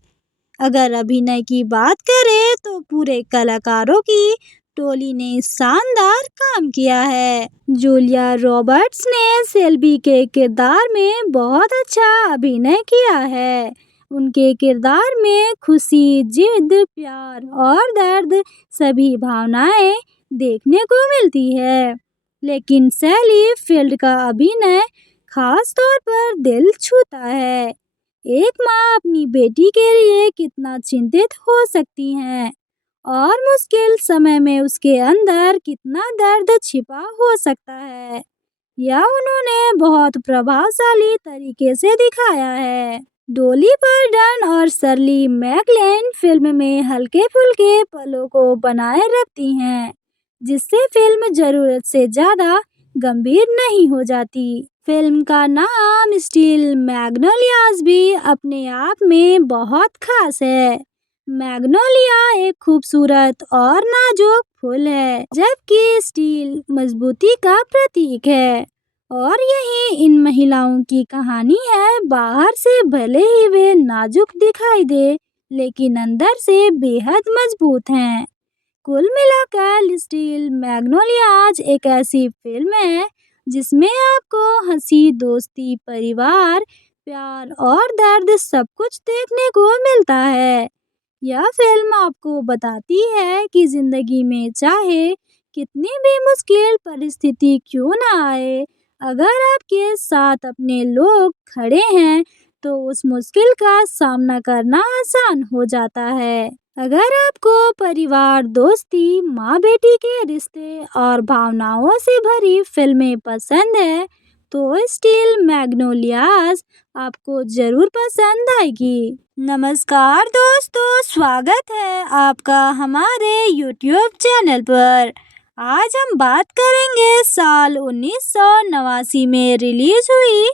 अगर अभिनय की बात करें तो पूरे कलाकारों की टोली ने शानदार काम किया है। जूलिया रॉबर्ट्स ने सेल्बी के किरदार में बहुत अच्छा अभिनय किया है। उनके किरदार में खुशी, जिद, प्यार और दर्द सभी भावनाएं देखने को मिलती है। लेकिन सैली फील्ड का अभिनय खास तौर पर दिल छूता है। एक माँ अपनी बेटी के लिए कितना चिंतित हो सकती है और मुश्किल समय में उसके अंदर कितना दर्द छिपा हो सकता है, यह उन्होंने बहुत प्रभावशाली तरीके से दिखाया है। डॉली पार्टन और शर्ली मैकलेन फिल्म में हल्के फुल्के पलों को बनाए रखती हैं, जिससे फिल्म जरूरत से ज्यादा गंभीर नहीं हो जाती। फिल्म का नाम स्टील मैग्नोलियाज भी अपने आप में बहुत खास है। मैग्नोलिया एक खूबसूरत और नाजुक फूल है, जबकि स्टील मजबूती का प्रतीक है। और यही इन महिलाओं की कहानी है। बाहर से भले ही वे नाजुक दिखाई दे, लेकिन अंदर से बेहद मजबूत हैं। कुल मिलाकर स्टील मैग्नोलियाज एक ऐसी फिल्म है जिसमें आपको हंसी, दोस्ती, परिवार, प्यार और दर्द सब कुछ देखने को मिलता है। यह फिल्म आपको बताती है कि जिंदगी में चाहे कितनी भी मुश्किल परिस्थिति क्यों ना आए, अगर आपके साथ अपने लोग खड़े हैं तो उस मुश्किल का सामना करना आसान हो जाता है। अगर आपको परिवार, दोस्ती, माँ बेटी के रिश्ते और भावनाओं से भरी फिल्में पसंद है तो स्टील मैग्नोलियास आपको जरूर पसंद आएगी। नमस्कार दोस्तों, स्वागत है आपका हमारे YouTube चैनल पर। आज हम बात करेंगे साल 1989 में रिलीज हुई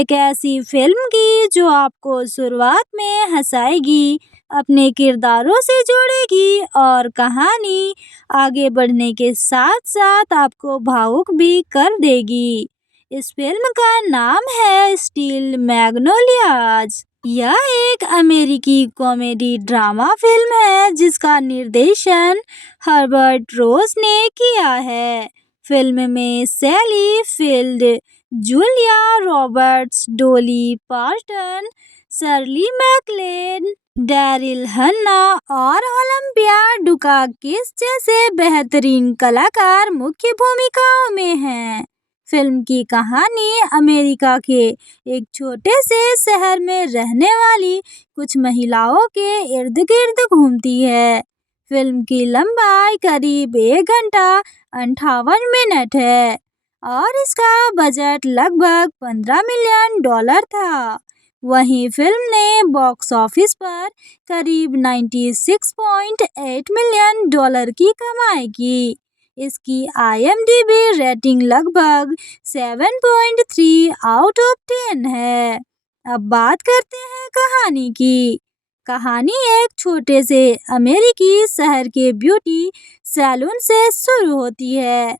एक ऐसी फिल्म की जो आपको शुरुआत में हंसाएगी, अपने किरदारों से जोड़ेगी और कहानी आगे बढ़ने के साथ साथ आपको भावुक भी कर देगी। इस फिल्म का नाम है स्टील मैग्नोलियाज। यह एक अमेरिकी कॉमेडी ड्रामा फिल्म है जिसका निर्देशन हर्बर्ट रोस ने किया है। फिल्म में Sally Field, Julia Roberts, Dolly Parton, Shirley MacLaine, Daryl Hannah और ओलंपिया डुकाकिस जैसे बेहतरीन कलाकार मुख्य भूमिकाओं में हैं। फिल्म की कहानी अमेरिका के एक छोटे से शहर में रहने वाली कुछ महिलाओं के इर्द गिर्द घूमती है। फिल्म की लंबाई करीब 1 घंटा 58 मिनट है और इसका बजट लगभग $15 मिलियन था। वहीं फिल्म ने बॉक्स ऑफिस पर करीब $96.8 मिलियन की कमाई की। इसकी IMDb रेटिंग लगभग 7.3 आउट ऑफ 10 है। अब बात करते हैं कहानी की। कहानी एक छोटे से अमेरिकी शहर के ब्यूटी सैलून से शुरू होती है।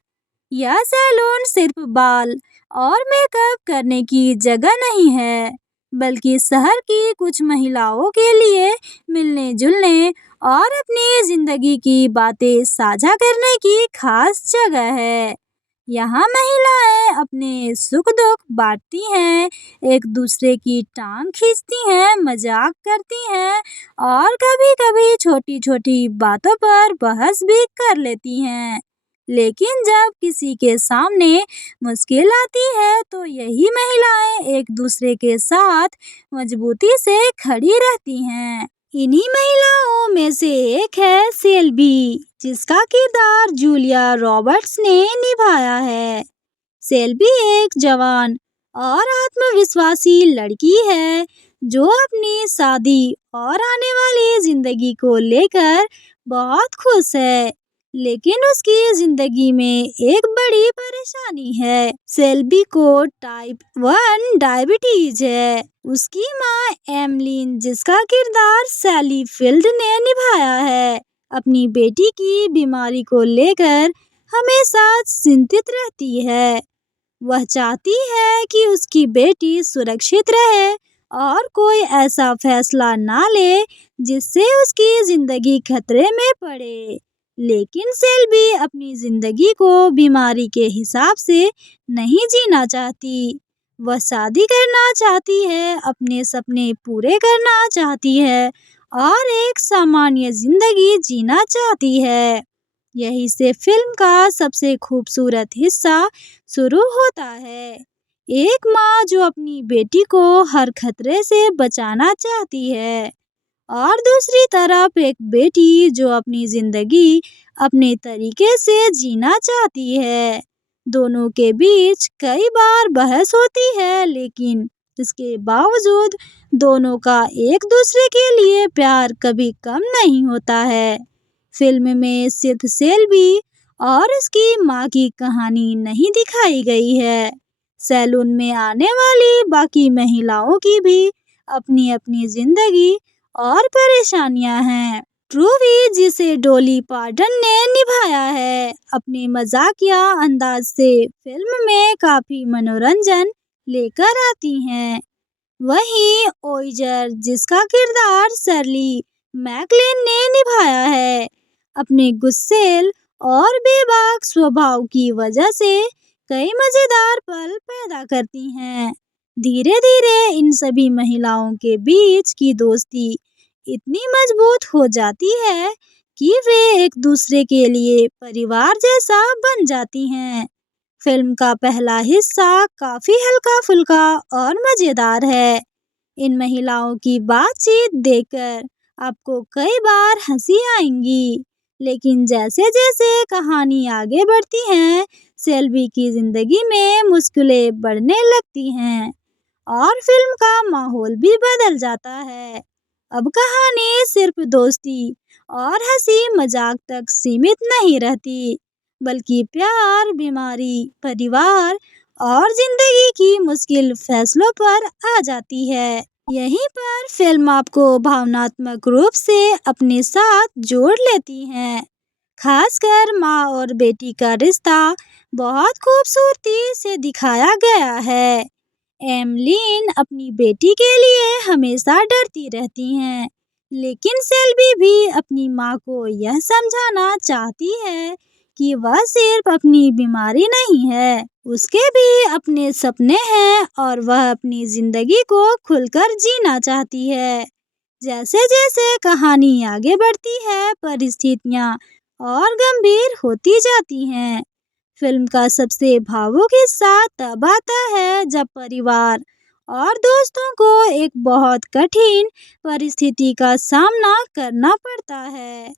यह सैलून सिर्फ बाल और मेकअप करने की जगह नहीं है, बल्कि शहर की कुछ महिलाओं के लिए मिलने जुलने और अपनी जिंदगी की बातें साझा करने की खास जगह है। यहाँ महिलाएं अपने सुख दुख बांटती हैं, एक दूसरे की टांग खींचती हैं, मजाक करती हैं और कभी-कभी छोटी-छोटी बातों पर बहस भी कर लेती हैं। लेकिन जब किसी के सामने मुश्किल आती है तो यही महिलाएं एक दूसरे के साथ मजबूती से खड़ी रहती हैं। इन्हीं महिलाओं में से एक है सेल्बी, जिसका किरदार जूलिया रॉबर्ट्स ने निभाया है। सेल्बी एक जवान और आत्मविश्वासी लड़की है जो अपनी शादी और आने वाली जिंदगी को लेकर बहुत खुश है, लेकिन उसकी जिंदगी में एक बड़ी परेशानी है। सेल्बी को टाइप 1 डायबिटीज है। उसकी माँ एमलिन, जिसका किरदार सैली फील्ड ने निभाया है, अपनी बेटी की बीमारी को लेकर हमेशा चिंतित रहती है। वह चाहती है कि उसकी बेटी सुरक्षित रहे और कोई ऐसा फैसला ना ले जिससे उसकी जिंदगी खतरे में पड़े। लेकिन सेल्बी अपनी जिंदगी को बीमारी के हिसाब से नहीं जीना चाहती। वह शादी करना चाहती है, अपने सपने पूरे करना चाहती है और एक सामान्य जिंदगी जीना चाहती है। यही से फिल्म का सबसे खूबसूरत हिस्सा शुरू होता है। एक माँ जो अपनी बेटी को हर खतरे से बचाना चाहती है और दूसरी तरफ एक बेटी जो अपनी जिंदगी अपने तरीके से जीना चाहती है। दोनों के बीच कई बार बहस होती है, लेकिन इसके बावजूद दोनों का एक दूसरे के लिए प्यार कभी कम नहीं होता है। फिल्म में सिर्फ सेल्वी और उसकी माँ की कहानी नहीं दिखाई गई है। सैलून में आने वाली बाकी महिलाओं की भी अपनी अपनी जिंदगी और परेशानियां हैं। ट्रूवी, जिसे डॉली पार्टन ने निभाया है, अपने मजाकिया अंदाज से फिल्म में काफी मनोरंजन लेकर आती हैं। वहीं ओइजर, जिसका किरदार शर्ली मैकलेन ने निभाया है, अपने गुस्सैल और बेबाक स्वभाव की वजह से कई मजेदार पल पैदा करती हैं। धीरे धीरे इन सभी महिलाओं के बीच की दोस्ती इतनी मजबूत हो जाती है कि वे एक दूसरे के लिए परिवार जैसा बन जाती हैं। फिल्म का पहला हिस्सा काफी हल्का-फुल्का और मजेदार है। इन महिलाओं की बातचीत देखकर आपको कई बार हंसी आएंगी, लेकिन जैसे-जैसे कहानी आगे बढ़ती है, सेल्वी की जिंदगी में मुश्किलें बढ़ने लगती हैं और फिल्म का माहौल भी बदल जाता है। अब कहानी सिर्फ दोस्ती और हंसी मजाक तक सीमित नहीं रहती, बल्कि प्यार, बीमारी, परिवार और जिंदगी की मुश्किल फैसलों पर आ जाती है। यहीं पर फिल्म आपको भावनात्मक रूप से अपने साथ जोड़ लेती है। खासकर माँ और बेटी का रिश्ता बहुत खूबसूरती से दिखाया गया है। एमलीन अपनी बेटी के लिए हमेशा डरती रहती हैं, लेकिन सेल्वी भी अपनी माँ को यह समझाना चाहती है कि वह सिर्फ अपनी बीमारी नहीं है, उसके भी अपने सपने हैं और वह अपनी जिंदगी को खुलकर जीना चाहती है। जैसे जैसे कहानी आगे बढ़ती है, परिस्थितियाँ और गंभीर होती जाती हैं। फिल्म का सबसे भावुक हिस्सा तब आता है जब परिवार और दोस्तों को एक बहुत कठिन परिस्थिति का सामना करना पड़ता है।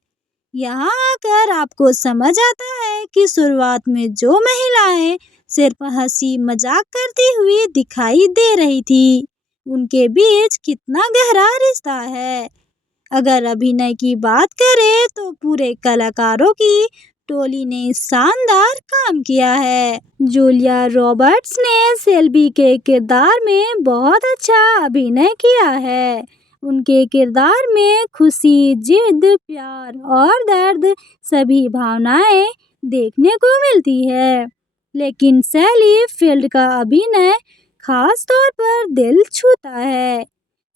यहाँ आकर आपको समझ आता है कि शुरुआत में जो महिलाएं सिर्फ हंसी मजाक करती हुई दिखाई दे रही थी, उनके बीच कितना गहरा रिश्ता है। अगर अभिनय की बात करें तो पूरे कलाकारों की टोली ने शानदार काम किया है। जूलिया रॉबर्ट्स ने सेल्वी के किरदार में बहुत अच्छा अभिनय किया है। उनके किरदार में खुशी, जिद, प्यार और दर्द सभी भावनाएं देखने को मिलती है। लेकिन सैली फील्ड का अभिनय खास तौर पर दिल छूता है।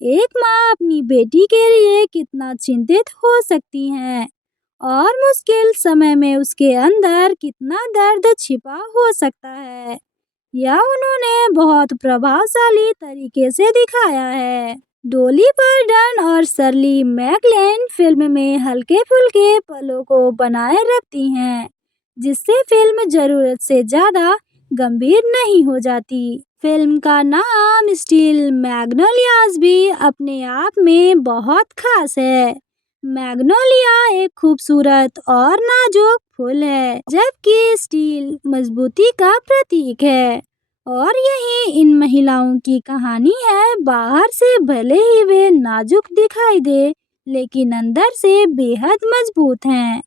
एक माँ अपनी बेटी के लिए कितना चिंतित हो सकती हैं और मुश्किल समय में उसके अंदर कितना दर्द छिपा हो सकता है, यह उन्होंने बहुत प्रभावशाली तरीके से दिखाया है। डॉली पार्टन और शर्ली मैकलेन फिल्म में हल्के-फुल्के पलों को बनाए रखती हैं, जिससे फिल्म जरूरत से ज्यादा गंभीर नहीं हो जाती। फिल्म का नाम स्टील मैग्नोलियाज भी अपने आप में बहुत खास है। मैग्नोलिया एक खूबसूरत और नाजुक फूल है, जबकि स्टील मजबूती का प्रतीक है। और यही इन महिलाओं की कहानी है। बाहर से भले ही वे नाजुक दिखाई दे, लेकिन अंदर से बेहद मजबूत हैं।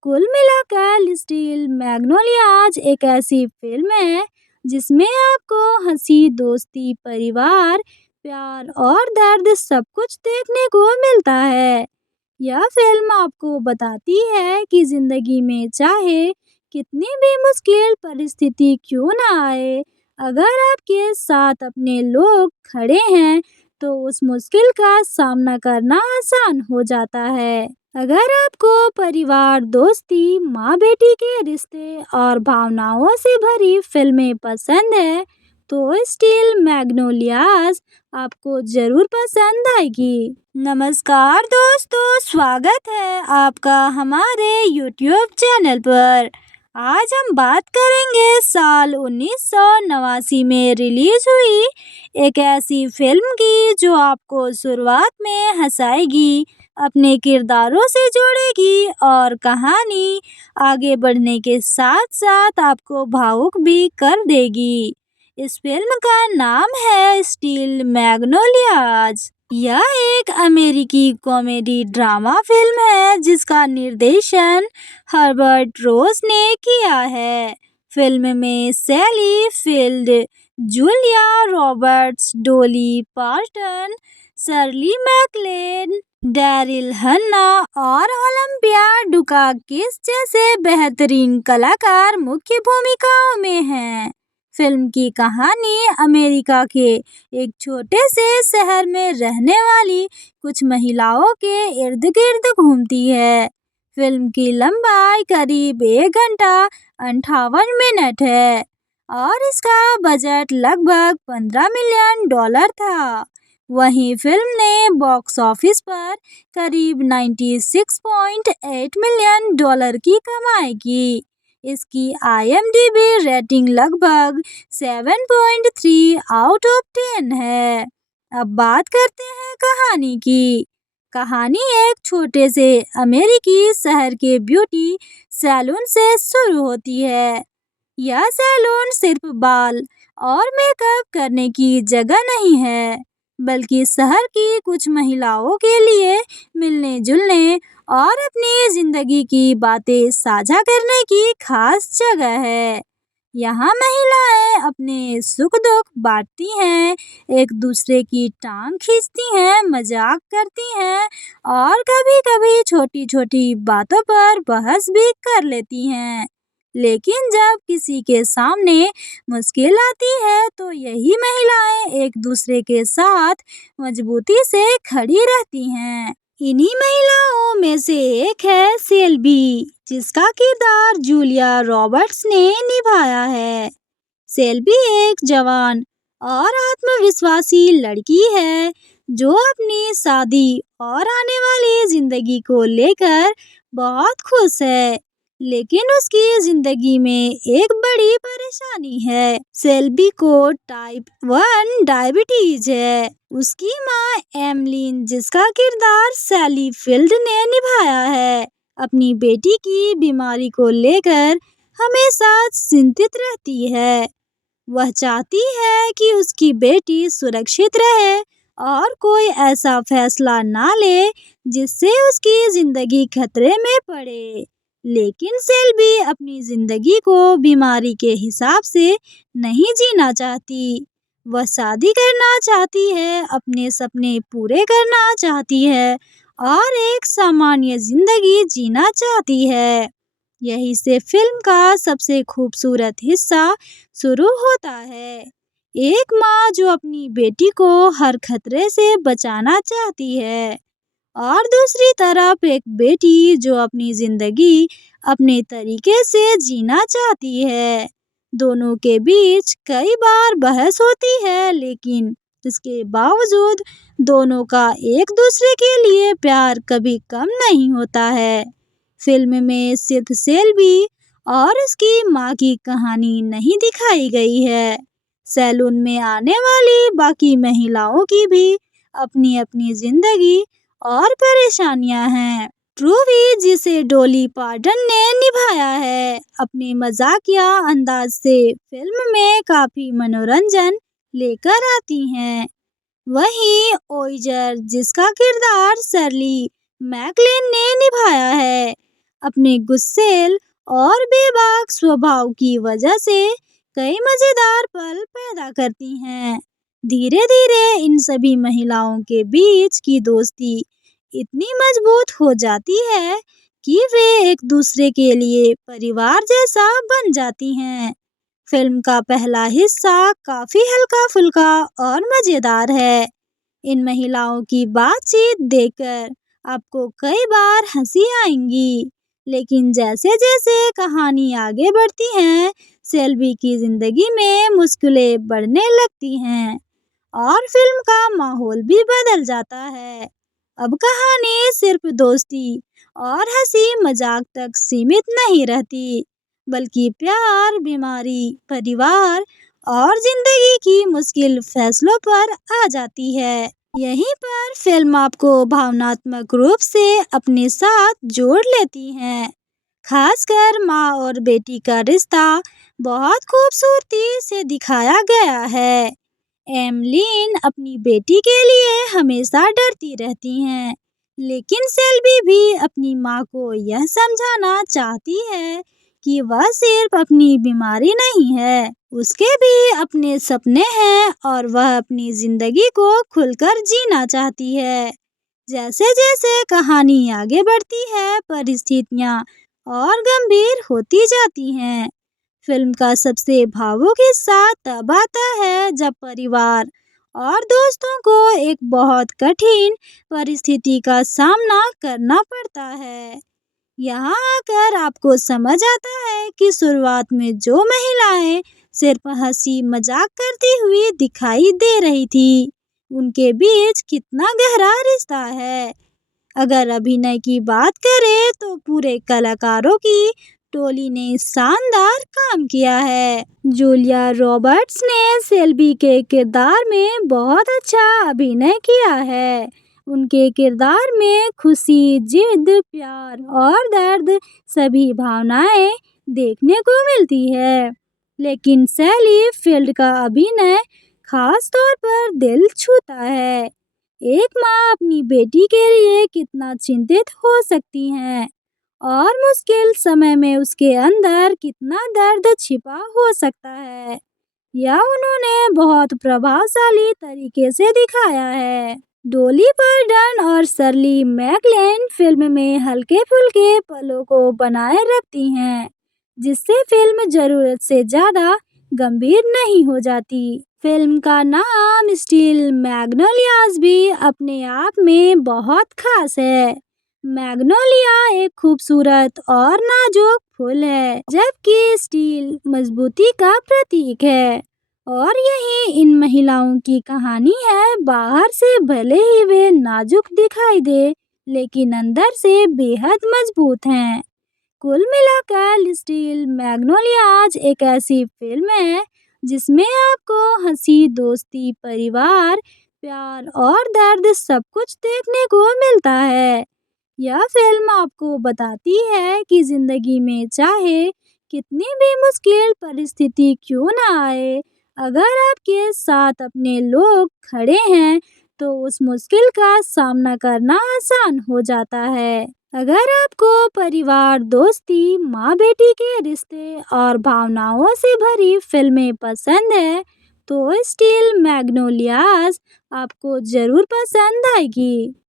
कुल मिलाकर स्टील मैग्नोलियाज एक ऐसी फिल्म है जिसमें आपको हंसी, दोस्ती, परिवार, प्यार और दर्द सब कुछ देखने को मिलता है। यह फिल्म आपको बताती है कि जिंदगी में चाहे कितनी भी मुश्किल परिस्थिति क्यों ना आए, अगर आपके साथ अपने लोग खड़े हैं तो उस मुश्किल का सामना करना आसान हो जाता है। अगर आपको परिवार, दोस्ती, माँ बेटी के रिश्ते और भावनाओं से भरी फिल्में पसंद है तो स्टील मैग्नोलियाज आपको जरूर पसंद आएगी। नमस्कार दोस्तों, स्वागत है आपका हमारे YouTube चैनल पर। आज हम बात करेंगे साल 1989 में रिलीज हुई एक ऐसी फिल्म की जो आपको शुरुआत में हंसाएगी, अपने किरदारों से जोड़ेगी और कहानी आगे बढ़ने के साथ साथ आपको भावुक भी कर देगी। इस फिल्म का नाम है स्टील मैग्नोलियाज। यह एक अमेरिकी कॉमेडी ड्रामा फिल्म है जिसका निर्देशन हर्बर्ट रोस ने किया है। फिल्म में सैली फील्ड, जूलिया रॉबर्ट्स, डोली पार्टन, शर्ली मैक्लेन, डैरिल हन्ना और ओलंपिया डुकाकिस जैसे बेहतरीन कलाकार मुख्य भूमिकाओं में हैं। फिल्म की कहानी अमेरिका के एक छोटे से शहर में रहने वाली कुछ महिलाओं के इर्द गिर्द घूमती है। फिल्म की लंबाई करीब 1 घंटा 58 मिनट है और इसका बजट लगभग $15 मिलियन था। वहीं फिल्म ने बॉक्स ऑफिस पर करीब $96.8 मिलियन की कमाई की। इसकी IMDb रेटिंग लगभग 7.3 आउट ऑफ 10 है। अब बात करते हैं कहानी की। कहानी एक छोटे से अमेरिकी शहर के ब्यूटी सैलून से शुरू होती है। यह सैलून सिर्फ बाल और मेकअप करने की जगह नहीं है, बल्कि शहर की कुछ महिलाओं के लिए मिलने जुलने और अपनी जिंदगी की बातें साझा करने की खास जगह है। यहाँ महिलाएं अपने सुख दुख बांटती हैं, एक दूसरे की टांग खींचती हैं, मजाक करती हैं और कभी-कभी छोटी-छोटी बातों पर बहस भी कर लेती हैं। लेकिन जब किसी के सामने मुश्किल आती है तो यही महिलाएं एक दूसरे के साथ मजबूती से खड़ी रहती हैं। इन्हीं महिलाओं में से एक है सेल्बी, जिसका किरदार जूलिया रॉबर्ट्स ने निभाया है। सेल्बी एक जवान और आत्मविश्वासी लड़की है जो अपनी शादी और आने वाली जिंदगी को लेकर बहुत खुश है, लेकिन उसकी जिंदगी में एक बड़ी परेशानी है। सेल्बी को टाइप 1 डायबिटीज है। उसकी माँ एमलिन, जिसका किरदार सैली फील्ड ने निभाया है, अपनी बेटी की बीमारी को लेकर हमेशा चिंतित रहती है। वह चाहती है कि उसकी बेटी सुरक्षित रहे और कोई ऐसा फैसला ना ले जिससे उसकी जिंदगी खतरे में पड़े। लेकिन सेल्बी अपनी जिंदगी को बीमारी के हिसाब से नहीं जीना चाहती। वह शादी करना चाहती है, अपने सपने पूरे करना चाहती है और एक सामान्य जिंदगी जीना चाहती है। यही से फिल्म का सबसे खूबसूरत हिस्सा शुरू होता है। एक माँ जो अपनी बेटी को हर खतरे से बचाना चाहती है और दूसरी तरफ एक बेटी जो अपनी जिंदगी अपने तरीके से जीना चाहती है। दोनों के बीच कई बार बहस होती है, लेकिन इसके बावजूद दोनों का एक दूसरे के लिए प्यार कभी कम नहीं होता है। फिल्म में सिर्फ सेल्बी और उसकी माँ की कहानी नहीं दिखाई गई है। सैलून में आने वाली बाकी महिलाओं की भी अपनी अपनी जिंदगी और परेशानियां हैं। ट्रूवी, जिसे डोली पार्टन ने निभाया है, अपने मजाकिया अंदाज से फिल्म में काफी मनोरंजन लेकर आती हैं। वहीं ओइजर, जिसका किरदार शर्ली मैक्लेन ने निभाया है, अपने गुस्सैल और बेबाक स्वभाव की वजह से कई मजेदार पल पैदा करती हैं। धीरे धीरे इन सभी महिलाओं के बीच की दोस्ती इतनी मजबूत हो जाती है कि वे एक दूसरे के लिए परिवार जैसा बन जाती हैं। फिल्म का पहला हिस्सा काफी हल्का फुल्का और मजेदार है। इन महिलाओं की बातचीत देखकर आपको कई बार हंसी आएंगी, लेकिन जैसे जैसे कहानी आगे बढ़ती है, सेल्बी की जिंदगी में मुश्किलें बढ़ने लगती हैं और फिल्म का माहौल भी बदल जाता है। अब कहानी सिर्फ दोस्ती और हंसी मजाक तक सीमित नहीं रहती, बल्कि प्यार, बीमारी, परिवार और जिंदगी की मुश्किल फैसलों पर आ जाती है। यहीं पर फिल्म आपको भावनात्मक रूप से अपने साथ जोड़ लेती है। खासकर माँ और बेटी का रिश्ता बहुत खूबसूरती से दिखाया गया है। एमलीन अपनी बेटी के लिए हमेशा डरती रहती हैं, लेकिन सेल्वी भी अपनी माँ को यह समझाना चाहती है कि वह सिर्फ अपनी बीमारी नहीं है, उसके भी अपने सपने हैं और वह अपनी जिंदगी को खुलकर जीना चाहती है। जैसे जैसे कहानी आगे बढ़ती है, परिस्थितियाँ और गंभीर होती जाती हैं। फिल्म का सबसे भावुक हिस्सा तब आता है जब परिवार और दोस्तों को एक बहुत कठिन परिस्थिति का सामना करना पड़ता है। यहाँ आकर आपको समझ आता है कि शुरुआत में जो महिलाएं सिर्फ हंसी मजाक करती हुई दिखाई दे रही थी, उनके बीच कितना गहरा रिश्ता है। अगर अभिनय की बात करें तो पूरे कलाकारों की टोली ने शानदार काम किया है। जूलिया रॉबर्ट्स ने सेल्बी के किरदार में बहुत अच्छा अभिनय किया है। उनके किरदार में खुशी, जिद, प्यार और दर्द सभी भावनाएं देखने को मिलती है। लेकिन सैली फील्ड का अभिनय खास तौर पर दिल छूता है। एक माँ अपनी बेटी के लिए कितना चिंतित हो सकती है और मुश्किल समय में उसके अंदर कितना दर्द छिपा हो सकता है, यह उन्होंने बहुत प्रभावशाली तरीके से दिखाया है। डॉली पार्टन और शर्ली मैकलेन फिल्म में हल्के फुल्के पलों को बनाए रखती हैं, जिससे फिल्म जरूरत से ज्यादा गंभीर नहीं हो जाती। फिल्म का नाम स्टील मैग्नोलियाज भी अपने आप में बहुत खास है। मैग्नोलिया एक खूबसूरत और नाजुक फूल है, जबकि स्टील मजबूती का प्रतीक है। और यही इन महिलाओं की कहानी है। बाहर से भले ही वे नाजुक दिखाई दे, लेकिन अंदर से बेहद मजबूत हैं। कुल मिलाकर स्टील मैग्नोलियाज एक ऐसी फिल्म है जिसमें आपको हंसी, दोस्ती, परिवार, प्यार और दर्द सब कुछ देखने को मिलता है। यह फिल्म आपको बताती है कि जिंदगी में चाहे कितनी भी मुश्किल परिस्थिति क्यों ना आए, अगर आपके साथ अपने लोग खड़े हैं तो उस मुश्किल का सामना करना आसान हो जाता है। अगर आपको परिवार, दोस्ती, माँ बेटी के रिश्ते और भावनाओं से भरी फिल्में पसंद है तो स्टील मैग्नोलियाज आपको जरूर पसंद आएगी।